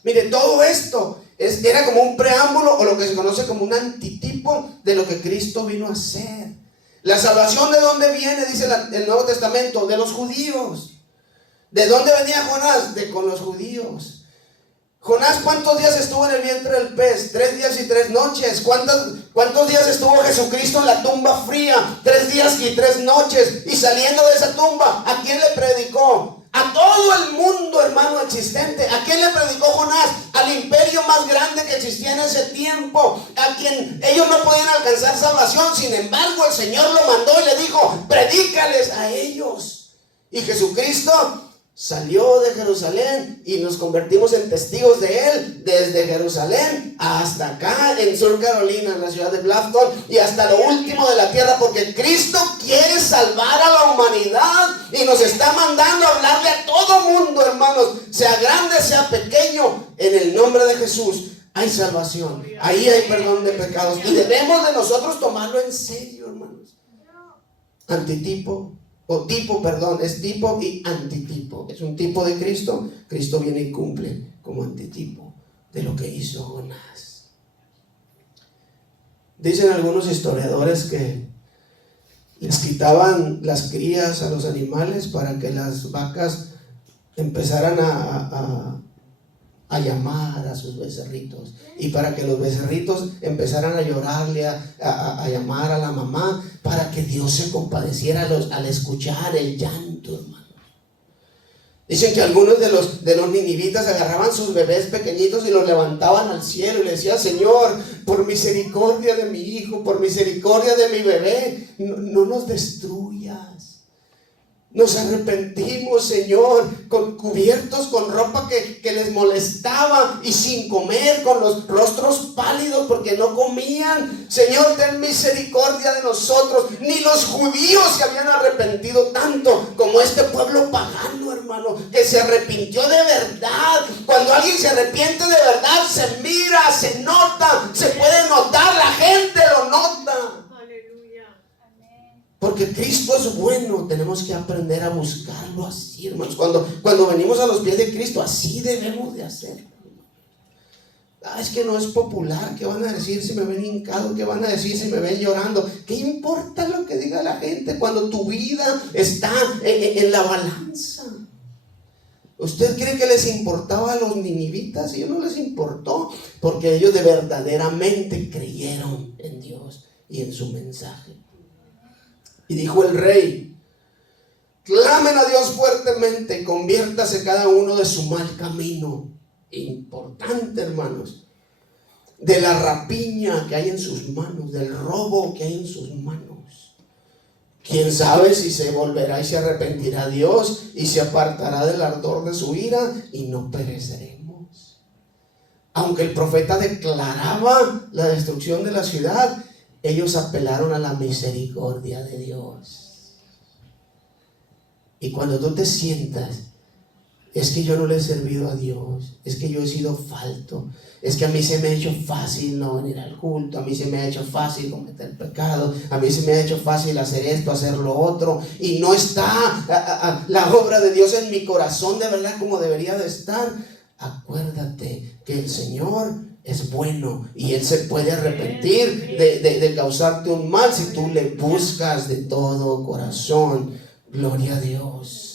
Mire, todo esto era como un preámbulo, o lo que se conoce como un antitipo de lo que Cristo vino a hacer. La salvación, ¿de dónde viene? Dice el Nuevo Testamento: de los judíos. ¿De dónde venía Jonás? De con los judíos. Jonás, ¿cuántos días estuvo en el vientre del pez? 3 días y 3 noches. ¿Cuántos días estuvo Jesucristo en la tumba fría? 3 días y 3 noches. Y saliendo de esa tumba, ¿a quién le predicó? A todo el mundo, hermano, existente. ¿A quién le predicó Jonás? Al imperio más grande que existía en ese tiempo, a quien ellos no podían alcanzar salvación. Sin embargo, el Señor lo mandó y le dijo: predícales a ellos. Y Jesucristo salió de Jerusalén y nos convertimos en testigos de Él desde Jerusalén hasta acá en Sur Carolina, en la ciudad de Bluffton, y hasta lo último de la tierra, porque Cristo quiere salvar a la humanidad y nos está mandando a hablarle a todo mundo, hermanos, sea grande, sea pequeño. En el nombre de Jesús hay salvación, ahí hay perdón de pecados, y debemos de nosotros tomarlo en serio, hermanos. Antitipo es tipo y antitipo. Es un tipo de Cristo. Cristo viene y cumple como antitipo de lo que hizo Jonás. Dicen algunos historiadores que les quitaban las crías a los animales para que las vacas empezaran a llamar a sus becerritos, y para que los becerritos empezaran a llorarle, a llamar a la mamá, para que Dios se compadeciera al escuchar el llanto, hermano. Dicen que algunos de los ninivitas agarraban sus bebés pequeñitos y los levantaban al cielo y le decían: Señor, por misericordia de mi hijo, por misericordia de mi bebé, no nos destruyas. Nos arrepentimos, Señor, cubiertos con ropa que les molestaba y sin comer, con los rostros pálidos porque no comían. Señor, ten misericordia de nosotros. Ni los judíos se habían arrepentido tanto como este pueblo pagano, hermano, que se arrepintió de verdad. Cuando alguien se arrepiente de verdad, se mira, se nota, se puede notar, la gente lo nota. Porque Cristo es bueno. Tenemos que aprender a buscarlo así, hermanos. Cuando venimos a los pies de Cristo, así debemos de hacerlo. Es que no es popular. ¿Qué van a decir si me ven hincado? ¿Qué van a decir si me ven llorando? ¿Qué importa lo que diga la gente cuando tu vida está en la balanza? ¿Usted cree que les importaba a los ninivitas? Y no les importó, porque ellos de verdaderamente creyeron en Dios y en su mensaje. Y dijo el rey: clamen a Dios fuertemente, conviértase cada uno de su mal camino. Importante, hermanos, de la rapiña que hay en sus manos, del robo que hay en sus manos. Quién sabe si se volverá y se arrepentirá a Dios y se apartará del ardor de su ira y no pereceremos. Aunque el profeta declaraba la destrucción de la ciudad, ellos apelaron a la misericordia de Dios. Y cuando tú te sientas: es que yo no le he servido a Dios, es que yo he sido falto, es que a mí se me ha hecho fácil no venir al culto, a mí se me ha hecho fácil cometer pecado, a mí se me ha hecho fácil hacer esto, hacer lo otro, y no está la obra de Dios en mi corazón de verdad como debería de estar. Acuérdate que el Señor es bueno y Él se puede arrepentir de causarte un mal si tú le buscas de todo corazón. Gloria a Dios.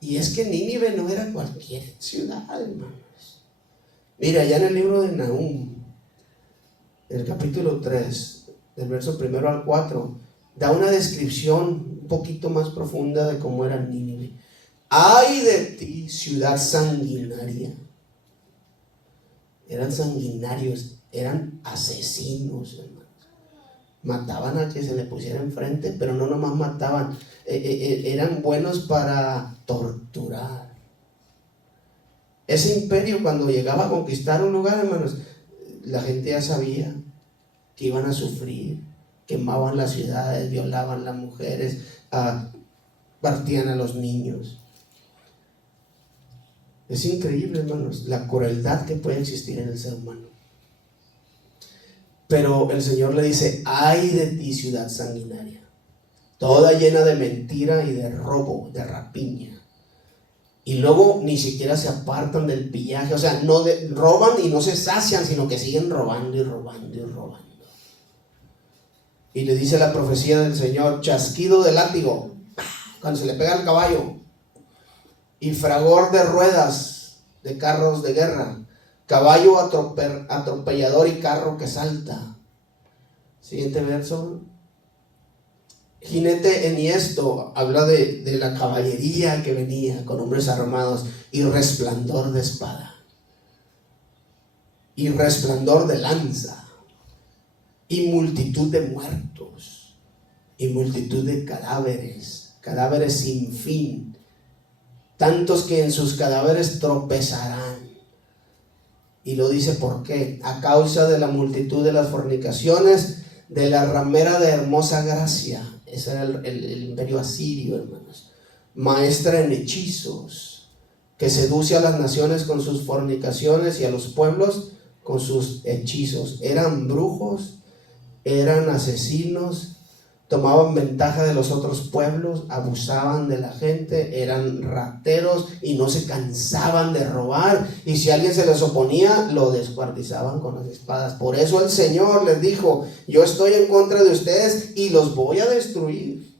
Y es que Nínive no era cualquier ciudad, hermanos. Mira, allá en el libro de Nahum, el capítulo 3, del verso 1 al 4, da una descripción un poquito más profunda de cómo era Nínive. ¡Ay de ti, ciudad sanguinaria! Eran sanguinarios, eran asesinos, hermanos. Mataban a que se le pusiera enfrente, pero no nomás mataban, eran buenos para torturar. Ese imperio, cuando llegaba a conquistar un lugar, hermanos, la gente ya sabía que iban a sufrir. Quemaban las ciudades, violaban a las mujeres, partían a los niños. Es increíble, hermanos, la crueldad que puede existir en el ser humano. Pero el Señor le dice: ay de ti, ciudad sanguinaria, toda llena de mentira y de robo, de rapiña. Y luego ni siquiera se apartan del pillaje. O sea, roban y no se sacian, sino que siguen robando y robando y robando. Y le dice la profecía del Señor: chasquido de látigo cuando se le pega al caballo, y fragor de ruedas de carros de guerra, caballo atropellador y carro que salta. Siguiente verso. Jinete enhiesto, habla de la caballería que venía con hombres armados, y resplandor de espada, y resplandor de lanza, y multitud de muertos, y multitud de cadáveres sin fin, tantos que en sus cadáveres tropezarán. Y lo dice ¿por qué? A causa de la multitud de las fornicaciones de la ramera de hermosa gracia. Ese era el imperio asirio, hermanos. Maestra en hechizos, que seduce a las naciones con sus fornicaciones y a los pueblos con sus hechizos. Eran brujos, eran asesinos, tomaban ventaja de los otros pueblos, abusaban de la gente, eran rateros y no se cansaban de robar. Y si alguien se les oponía, lo descuartizaban con las espadas. Por eso el Señor les dijo: yo estoy en contra de ustedes y los voy a destruir.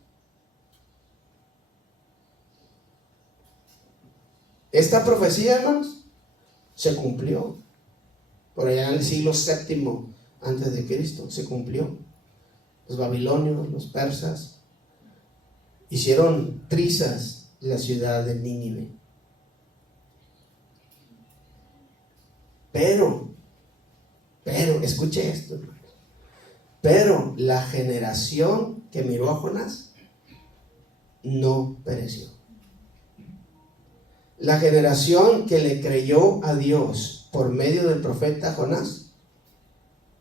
Esta profecía, hermanos, se cumplió. Por allá en el siglo VII antes de Cristo se cumplió. Los babilonios, los persas, hicieron trizas la ciudad de Nínive. Pero, escuche esto, hermano. Pero la generación que miró a Jonás no pereció. La generación que le creyó a Dios por medio del profeta Jonás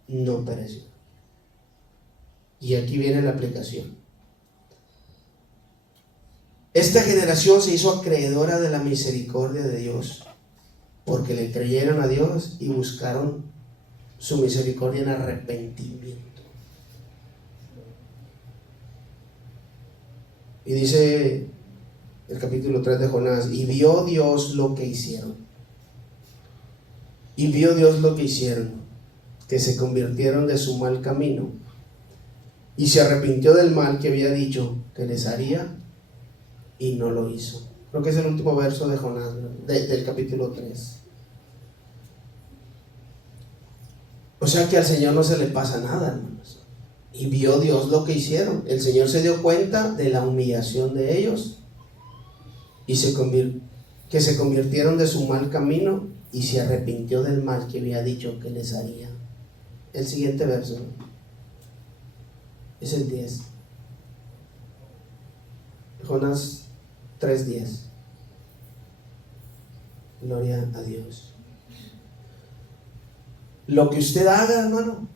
no pereció. Y aquí viene la aplicación. Esta generación se hizo acreedora de la misericordia de Dios, porque le creyeron a Dios y buscaron su misericordia en arrepentimiento. Y dice el capítulo 3 de Jonás: y vio Dios lo que hicieron. Y vio Dios lo que hicieron, que se convirtieron de su mal camino, y se arrepintió del mal que había dicho que les haría, y no lo hizo. Creo que es el último verso de Jonás, del capítulo 3. O sea que al Señor no se le pasa nada, hermanos. Y vio Dios lo que hicieron. El Señor se dio cuenta de la humillación de ellos, y que se convirtieron de su mal camino, y se arrepintió del mal que había dicho que les haría. El siguiente verso es el 10. Jonás 3:10. Gloria a Dios. Lo que usted haga, hermano,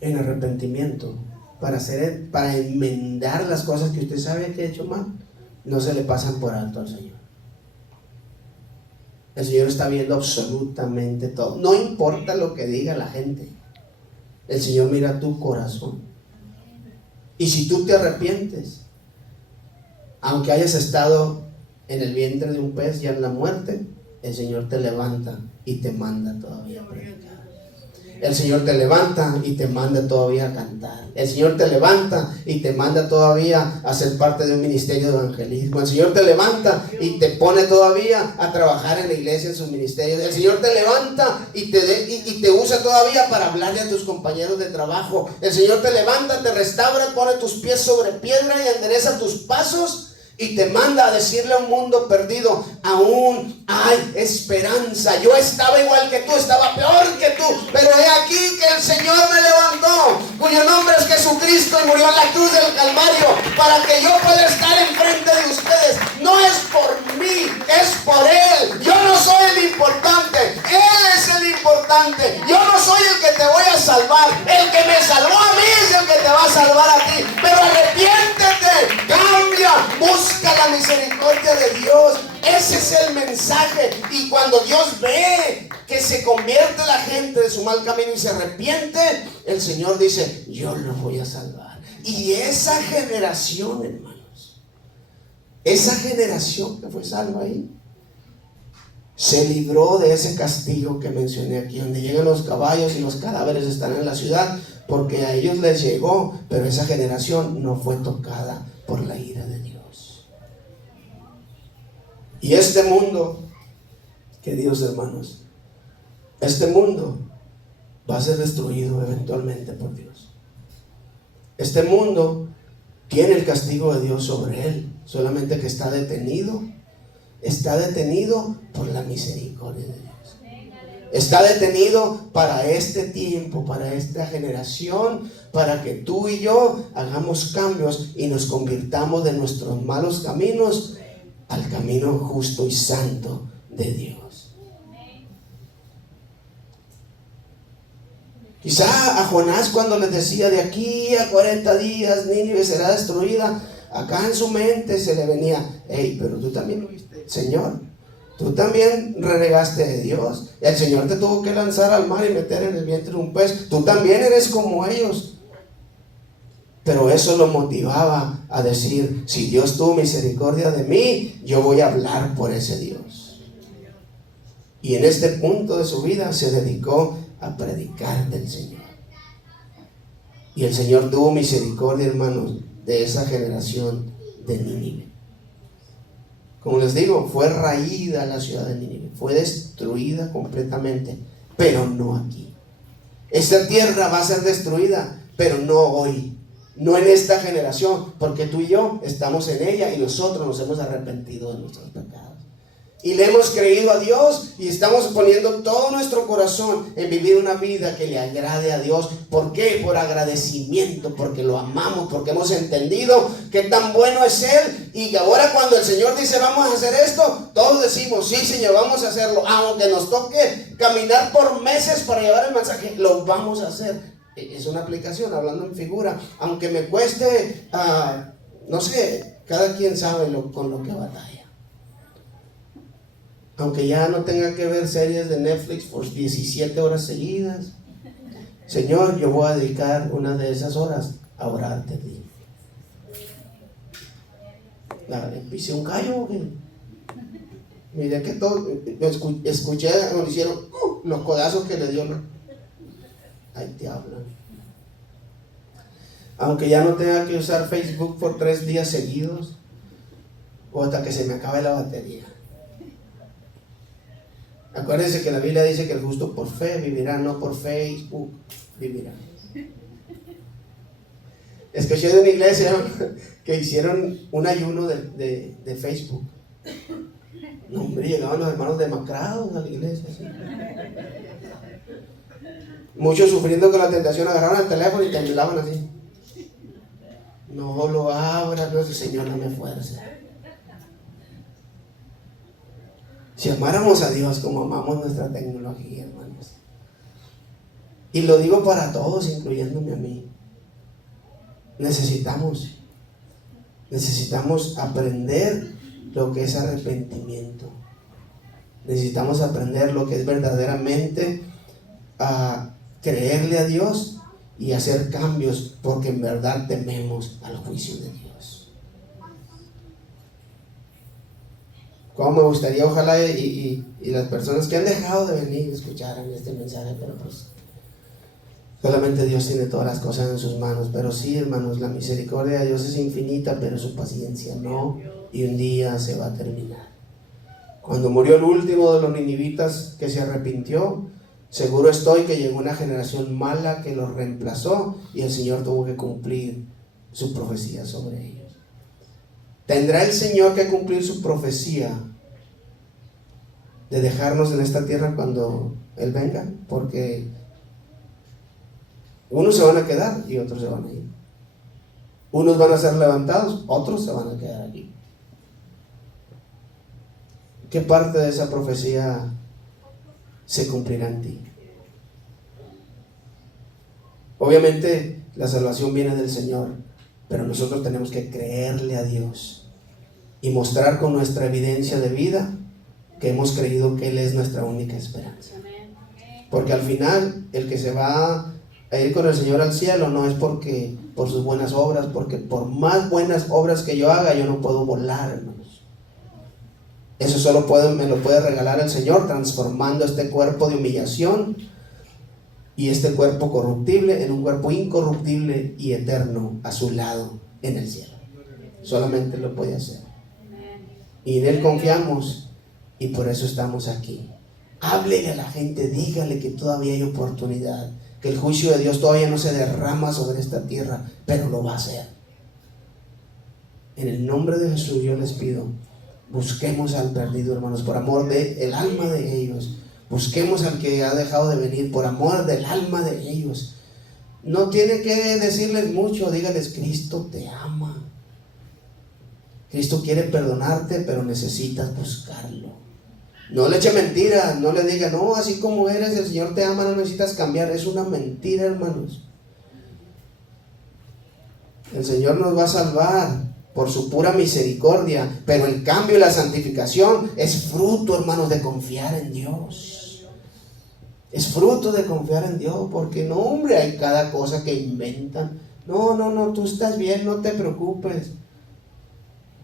en arrepentimiento, para enmendar las cosas que usted sabe que ha hecho mal, no se le pasan por alto al Señor. El Señor está viendo absolutamente todo. No importa lo que diga la gente, el Señor mira tu corazón. Y si tú te arrepientes, aunque hayas estado en el vientre de un pez ya en la muerte, el Señor te levanta y te manda todavía a predicar. El Señor te levanta y te manda todavía a cantar. El Señor te levanta y te manda todavía a ser parte de un ministerio de evangelismo. El Señor te levanta y te pone todavía a trabajar en la iglesia, en sus ministerios. El Señor te levanta y te usa todavía para hablarle a tus compañeros de trabajo. El Señor te levanta, te restaura, pone tus pies sobre piedra y endereza tus pasos, y te manda a decirle a un mundo perdido: aún hay esperanza. Yo estaba igual que tú, estaba peor que tú, pero he aquí que el Señor me levantó, cuyo nombre es Jesucristo, y murió en la cruz del Calvario para que yo pueda estar enfrente de ustedes. No es por mí, es por Él. Yo no soy el importante, Él es el importante. Yo no soy el que te voy a salvar. El que me salvó a mí es el que te va a salvar a ti. Pero arrepiéntete, cambia, busca la misericordia de Dios. Ese es el mensaje. Y cuando Dios ve que se convierte la gente de su mal camino y se arrepiente, el Señor dice: yo los voy a salvar. Y esa generación, hermanos, esa generación que fue salva ahí, se libró de ese castigo que mencioné aquí, donde llegan los caballos y los cadáveres están en la ciudad, porque a ellos les llegó, pero esa generación no fue tocada por la ira de Dios. Y este mundo, que Dios, hermanos, este mundo va a ser destruido eventualmente por Dios. Este mundo tiene el castigo de Dios sobre él, solamente que está detenido por la misericordia de Dios. Está detenido para este tiempo, para esta generación, para que tú y yo hagamos cambios y nos convirtamos de nuestros malos caminos al camino justo y santo de Dios. Quizá a Jonás, cuando les decía: de aquí a 40 días Nínive será destruida, acá en su mente se le venía: hey, pero tú también lo viste, Señor, tú también renegaste de Dios, el Señor te tuvo que lanzar al mar y meter en el vientre de un pez, tú también eres como ellos. Pero eso lo motivaba a decir, si Dios tuvo misericordia de mí, yo voy a hablar por ese Dios. Y en este punto de su vida se dedicó a predicar del Señor. Y el Señor tuvo misericordia, hermanos, de esa generación de Nínive. Como les digo, fue raída la ciudad de Nínive, fue destruida completamente, pero no aquí. Esta tierra va a ser destruida, pero no hoy, no en esta generación, porque tú y yo estamos en ella y nosotros nos hemos arrepentido de nuestros pecados. Y le hemos creído a Dios y estamos poniendo todo nuestro corazón en vivir una vida que le agrade a Dios. ¿Por qué? Por agradecimiento, porque lo amamos, porque hemos entendido que tan bueno es Él. Y ahora cuando el Señor dice vamos a hacer esto, todos decimos sí, Señor, vamos a hacerlo. Aunque nos toque caminar por meses para llevar el mensaje, lo vamos a hacer. Es una aplicación, hablando en figura. Aunque me cueste, no sé, cada quien sabe con lo que batalla. Aunque ya no tenga que ver series de Netflix por 17 horas seguidas, Señor, yo voy a dedicar una de esas horas a orarte a ti. ¿Pisé un callo o qué? Miré que todo, escuché cuando hicieron los codazos que le dio, ¿no? Ahí te hablan. Aunque ya no tenga que usar Facebook por 3 días seguidos, o hasta que se me acabe la batería. Acuérdense que la Biblia dice que el justo por fe vivirá, no por Facebook vivirá. Escuché de una iglesia que hicieron un ayuno de Facebook. No, hombre, llegaban los hermanos demacrados a la iglesia. ¿Sí? Muchos sufriendo con la tentación agarraron el teléfono y temblaban así. No lo abras, no, Señor, dame fuerza. Si amáramos a Dios como amamos nuestra tecnología, hermanos. Y lo digo para todos, incluyéndome a mí. Necesitamos aprender lo que es arrepentimiento. Necesitamos aprender lo que es verdaderamente creerle a Dios y hacer cambios, porque en verdad tememos al juicio de Dios. Como me gustaría, ojalá y las personas que han dejado de venir escucharan este mensaje, pero pues solamente Dios tiene todas las cosas en sus manos. Pero sí, hermanos, la misericordia de Dios es infinita, pero su paciencia no, y un día se va a terminar. Cuando murió el último de los ninivitas que se arrepintió, seguro estoy que llegó una generación mala que los reemplazó y el Señor tuvo que cumplir su profecía sobre ellos. ¿Tendrá el Señor que cumplir su profecía de dejarnos en esta tierra cuando Él venga? Porque unos se van a quedar y otros se van a ir. Unos van a ser levantados, otros se van a quedar aquí. ¿Qué parte de esa profecía se cumplirá en ti? Obviamente la salvación viene del Señor, pero nosotros tenemos que creerle a Dios y mostrar con nuestra evidencia de vida que hemos creído que Él es nuestra única esperanza. Porque al final el que se va a ir con el Señor al cielo no es por sus buenas obras, porque por más buenas obras que yo haga, yo no puedo volar, hermanos. Eso solo me lo puede regalar el Señor, transformando este cuerpo de humillación y este cuerpo corruptible en un cuerpo incorruptible y eterno a su lado en el cielo. Solamente lo puede hacer. Y en Él confiamos y por eso estamos aquí. Háblele a la gente, dígale que todavía hay oportunidad, que el juicio de Dios todavía no se derrama sobre esta tierra, pero lo va a hacer. En el nombre de Jesús yo les pido, busquemos al perdido, hermanos, por amor del alma de ellos. Busquemos al que ha dejado de venir por amor del alma de ellos. No tiene que decirles mucho, dígales: Cristo te ama. Cristo quiere perdonarte, pero necesitas buscarlo. No le eche mentiras, no le diga: no, así como eres, el Señor te ama, no necesitas cambiar. Es una mentira, hermanos. El Señor nos va a salvar por su pura misericordia, pero el cambio y la santificación es fruto, hermanos, de confiar en Dios. Es fruto de confiar en Dios, porque no, hombre, hay cada cosa que inventan. No, tú estás bien, no te preocupes.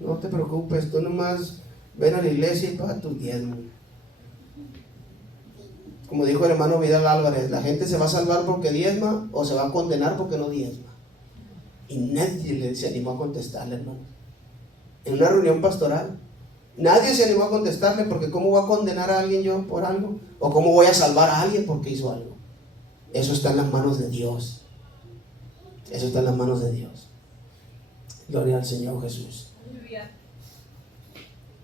No te preocupes, tú nomás ven a la iglesia y paga tu diezmo. Como dijo el hermano Vidal Álvarez, la gente se va a salvar porque diezma o se va a condenar porque no diezma. Y nadie se animó a contestarle, hermano. En una reunión pastoral, nadie se animó a contestarle, porque ¿cómo voy a condenar a alguien yo por algo? ¿O cómo voy a salvar a alguien porque hizo algo? Eso está en las manos de Dios. Eso está en las manos de Dios. Gloria al Señor Jesús.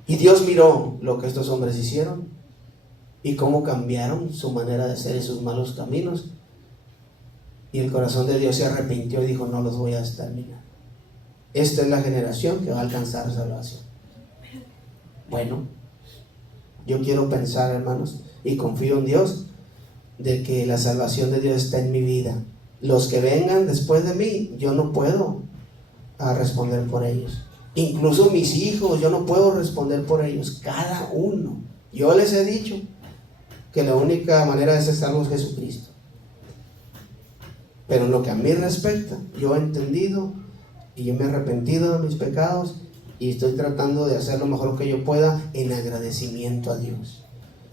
Y Dios miró lo que estos hombres hicieron y cómo cambiaron su manera de ser y sus malos caminos. Y el corazón de Dios se arrepintió y dijo: no los voy a exterminar. Esta es la generación que va a alcanzar salvación. Bueno, yo quiero pensar, hermanos, y confío en Dios, de que la salvación de Dios está en mi vida. Los que vengan después de mí, yo no puedo responder por ellos. Incluso mis hijos, yo no puedo responder por ellos. Cada uno. Yo les he dicho que la única manera de ser salvo es Jesucristo. Pero en lo que a mí respecta, yo he entendido y yo me he arrepentido de mis pecados y estoy tratando de hacer lo mejor que yo pueda en agradecimiento a Dios.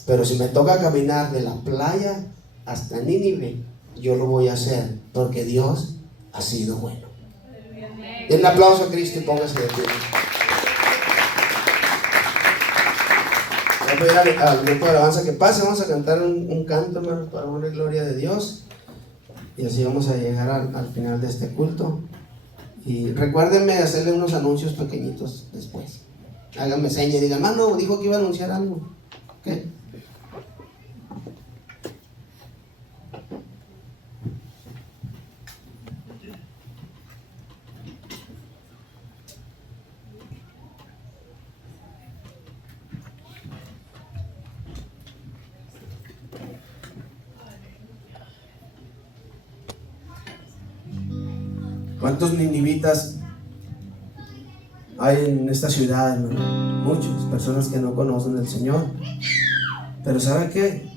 Pero si me toca caminar de la playa hasta Nínive, yo lo voy a hacer porque Dios ha sido bueno. Den un aplauso a Cristo y póngase de pie. Voy a pedir al grupo de alabanza que pase. Vamos a cantar un canto, hermanos, para honra y gloria de Dios. Y así vamos a llegar al final de este culto. Y recuérdenme hacerle unos anuncios pequeñitos después. Háganme señas y digan: hermano, dijo que iba a anunciar algo. ¿Qué? ¿Cuántos ninivitas hay en esta ciudad, hermano? Muchas personas que no conocen al Señor. Pero ¿sabe qué?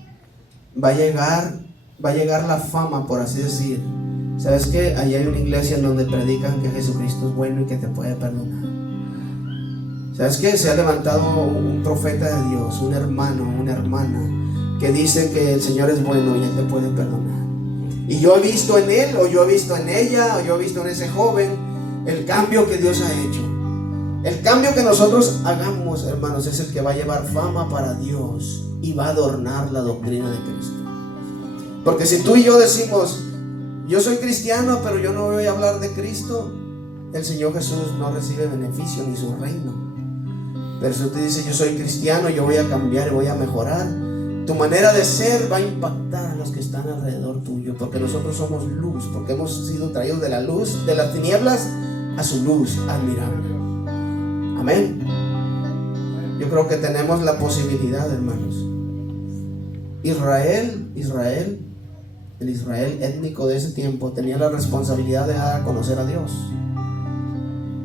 Va a llegar la fama, por así decir. ¿Sabes qué? Ahí hay una iglesia en donde predican que Jesucristo es bueno y que te puede perdonar. ¿Sabes qué? Se ha levantado un profeta de Dios, un hermano, una hermana, que dice que el Señor es bueno y Él te puede perdonar. Y yo he visto en él, o yo he visto en ella, o yo he visto en ese joven el cambio que Dios ha hecho. El cambio que nosotros hagamos, hermanos, es el que va a llevar fama para Dios y va a adornar la doctrina de Cristo. Porque si tú y yo decimos: yo soy cristiano, pero yo no voy a hablar de Cristo, el Señor Jesús no recibe beneficio ni su reino. Pero si usted dice: yo soy cristiano, yo voy a cambiar y voy a mejorar, tu manera de ser va a impactar a los que están alrededor tuyo, porque nosotros somos luz, porque hemos sido traídos de la luz, de las tinieblas a su luz admirable. Amén. Yo creo que tenemos la posibilidad, hermanos. Israel, el Israel étnico de ese tiempo, tenía la responsabilidad de dar a conocer a Dios,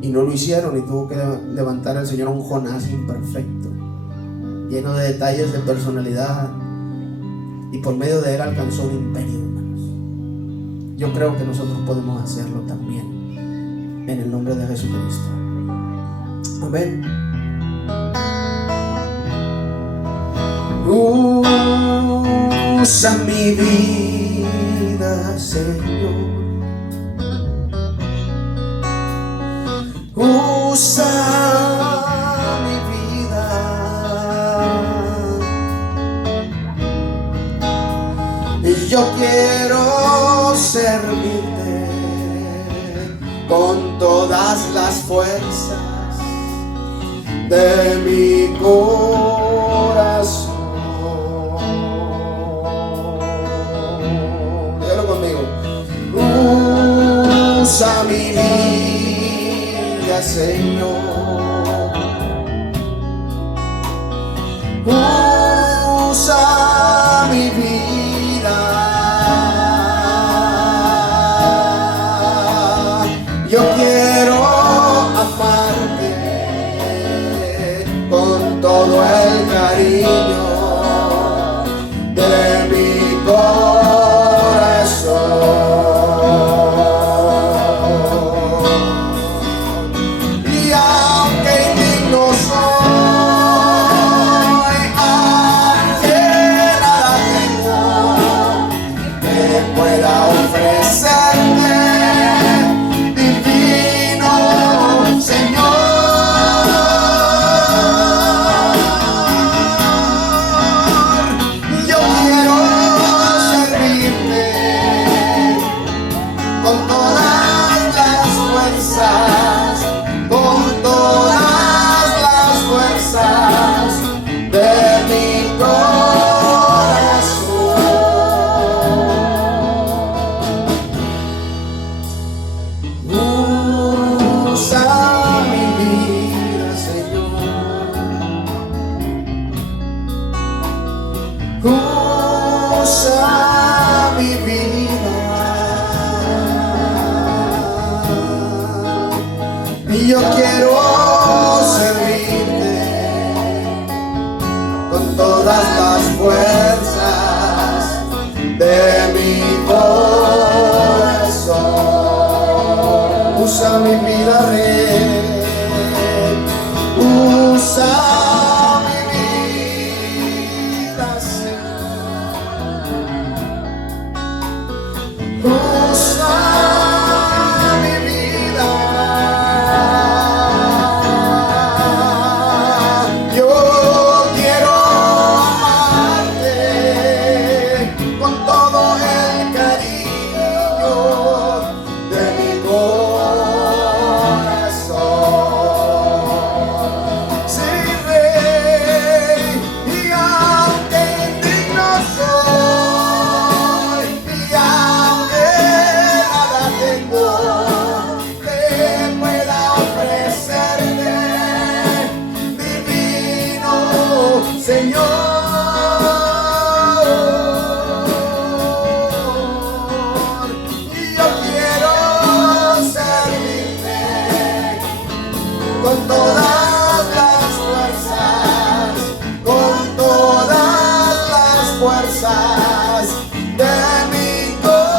y no lo hicieron, y tuvo que levantar al Señor a un Jonás imperfecto, lleno de detalles de personalidad, y por medio de él alcanzó un imperio, hermanos. Yo creo que nosotros podemos hacerlo también, en el nombre de Jesucristo. Amén. Usa mi vida, Señor. Usa mi vida. Y yo quiero servirte con todas las fuerzas de mi corazón. Dígalo conmigo. Usa mi vida, Señor. Usa mi vida. Yo quiero amarte con todo el cariño de mi corazón. Y yo quiero servirte con todas las fuerzas, con todas las fuerzas de mi corazón.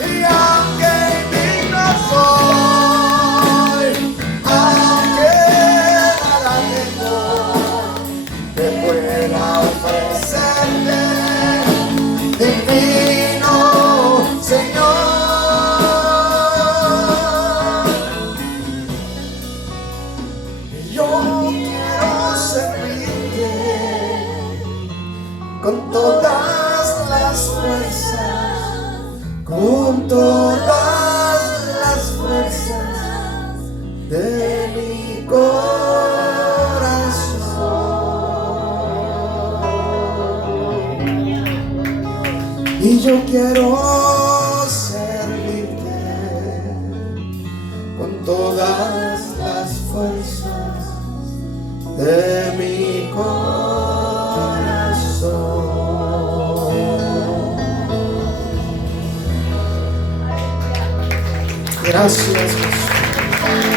Y aunque indigno soy, aunque nada tengo que pueda ofrecerte, divino Señor. Yo quiero servirte con todas las fuerzas, con todas las fuerzas de mi corazón. Y yo quiero servirte con todas las fuerzas de mi corazón. Gracias, Jesús.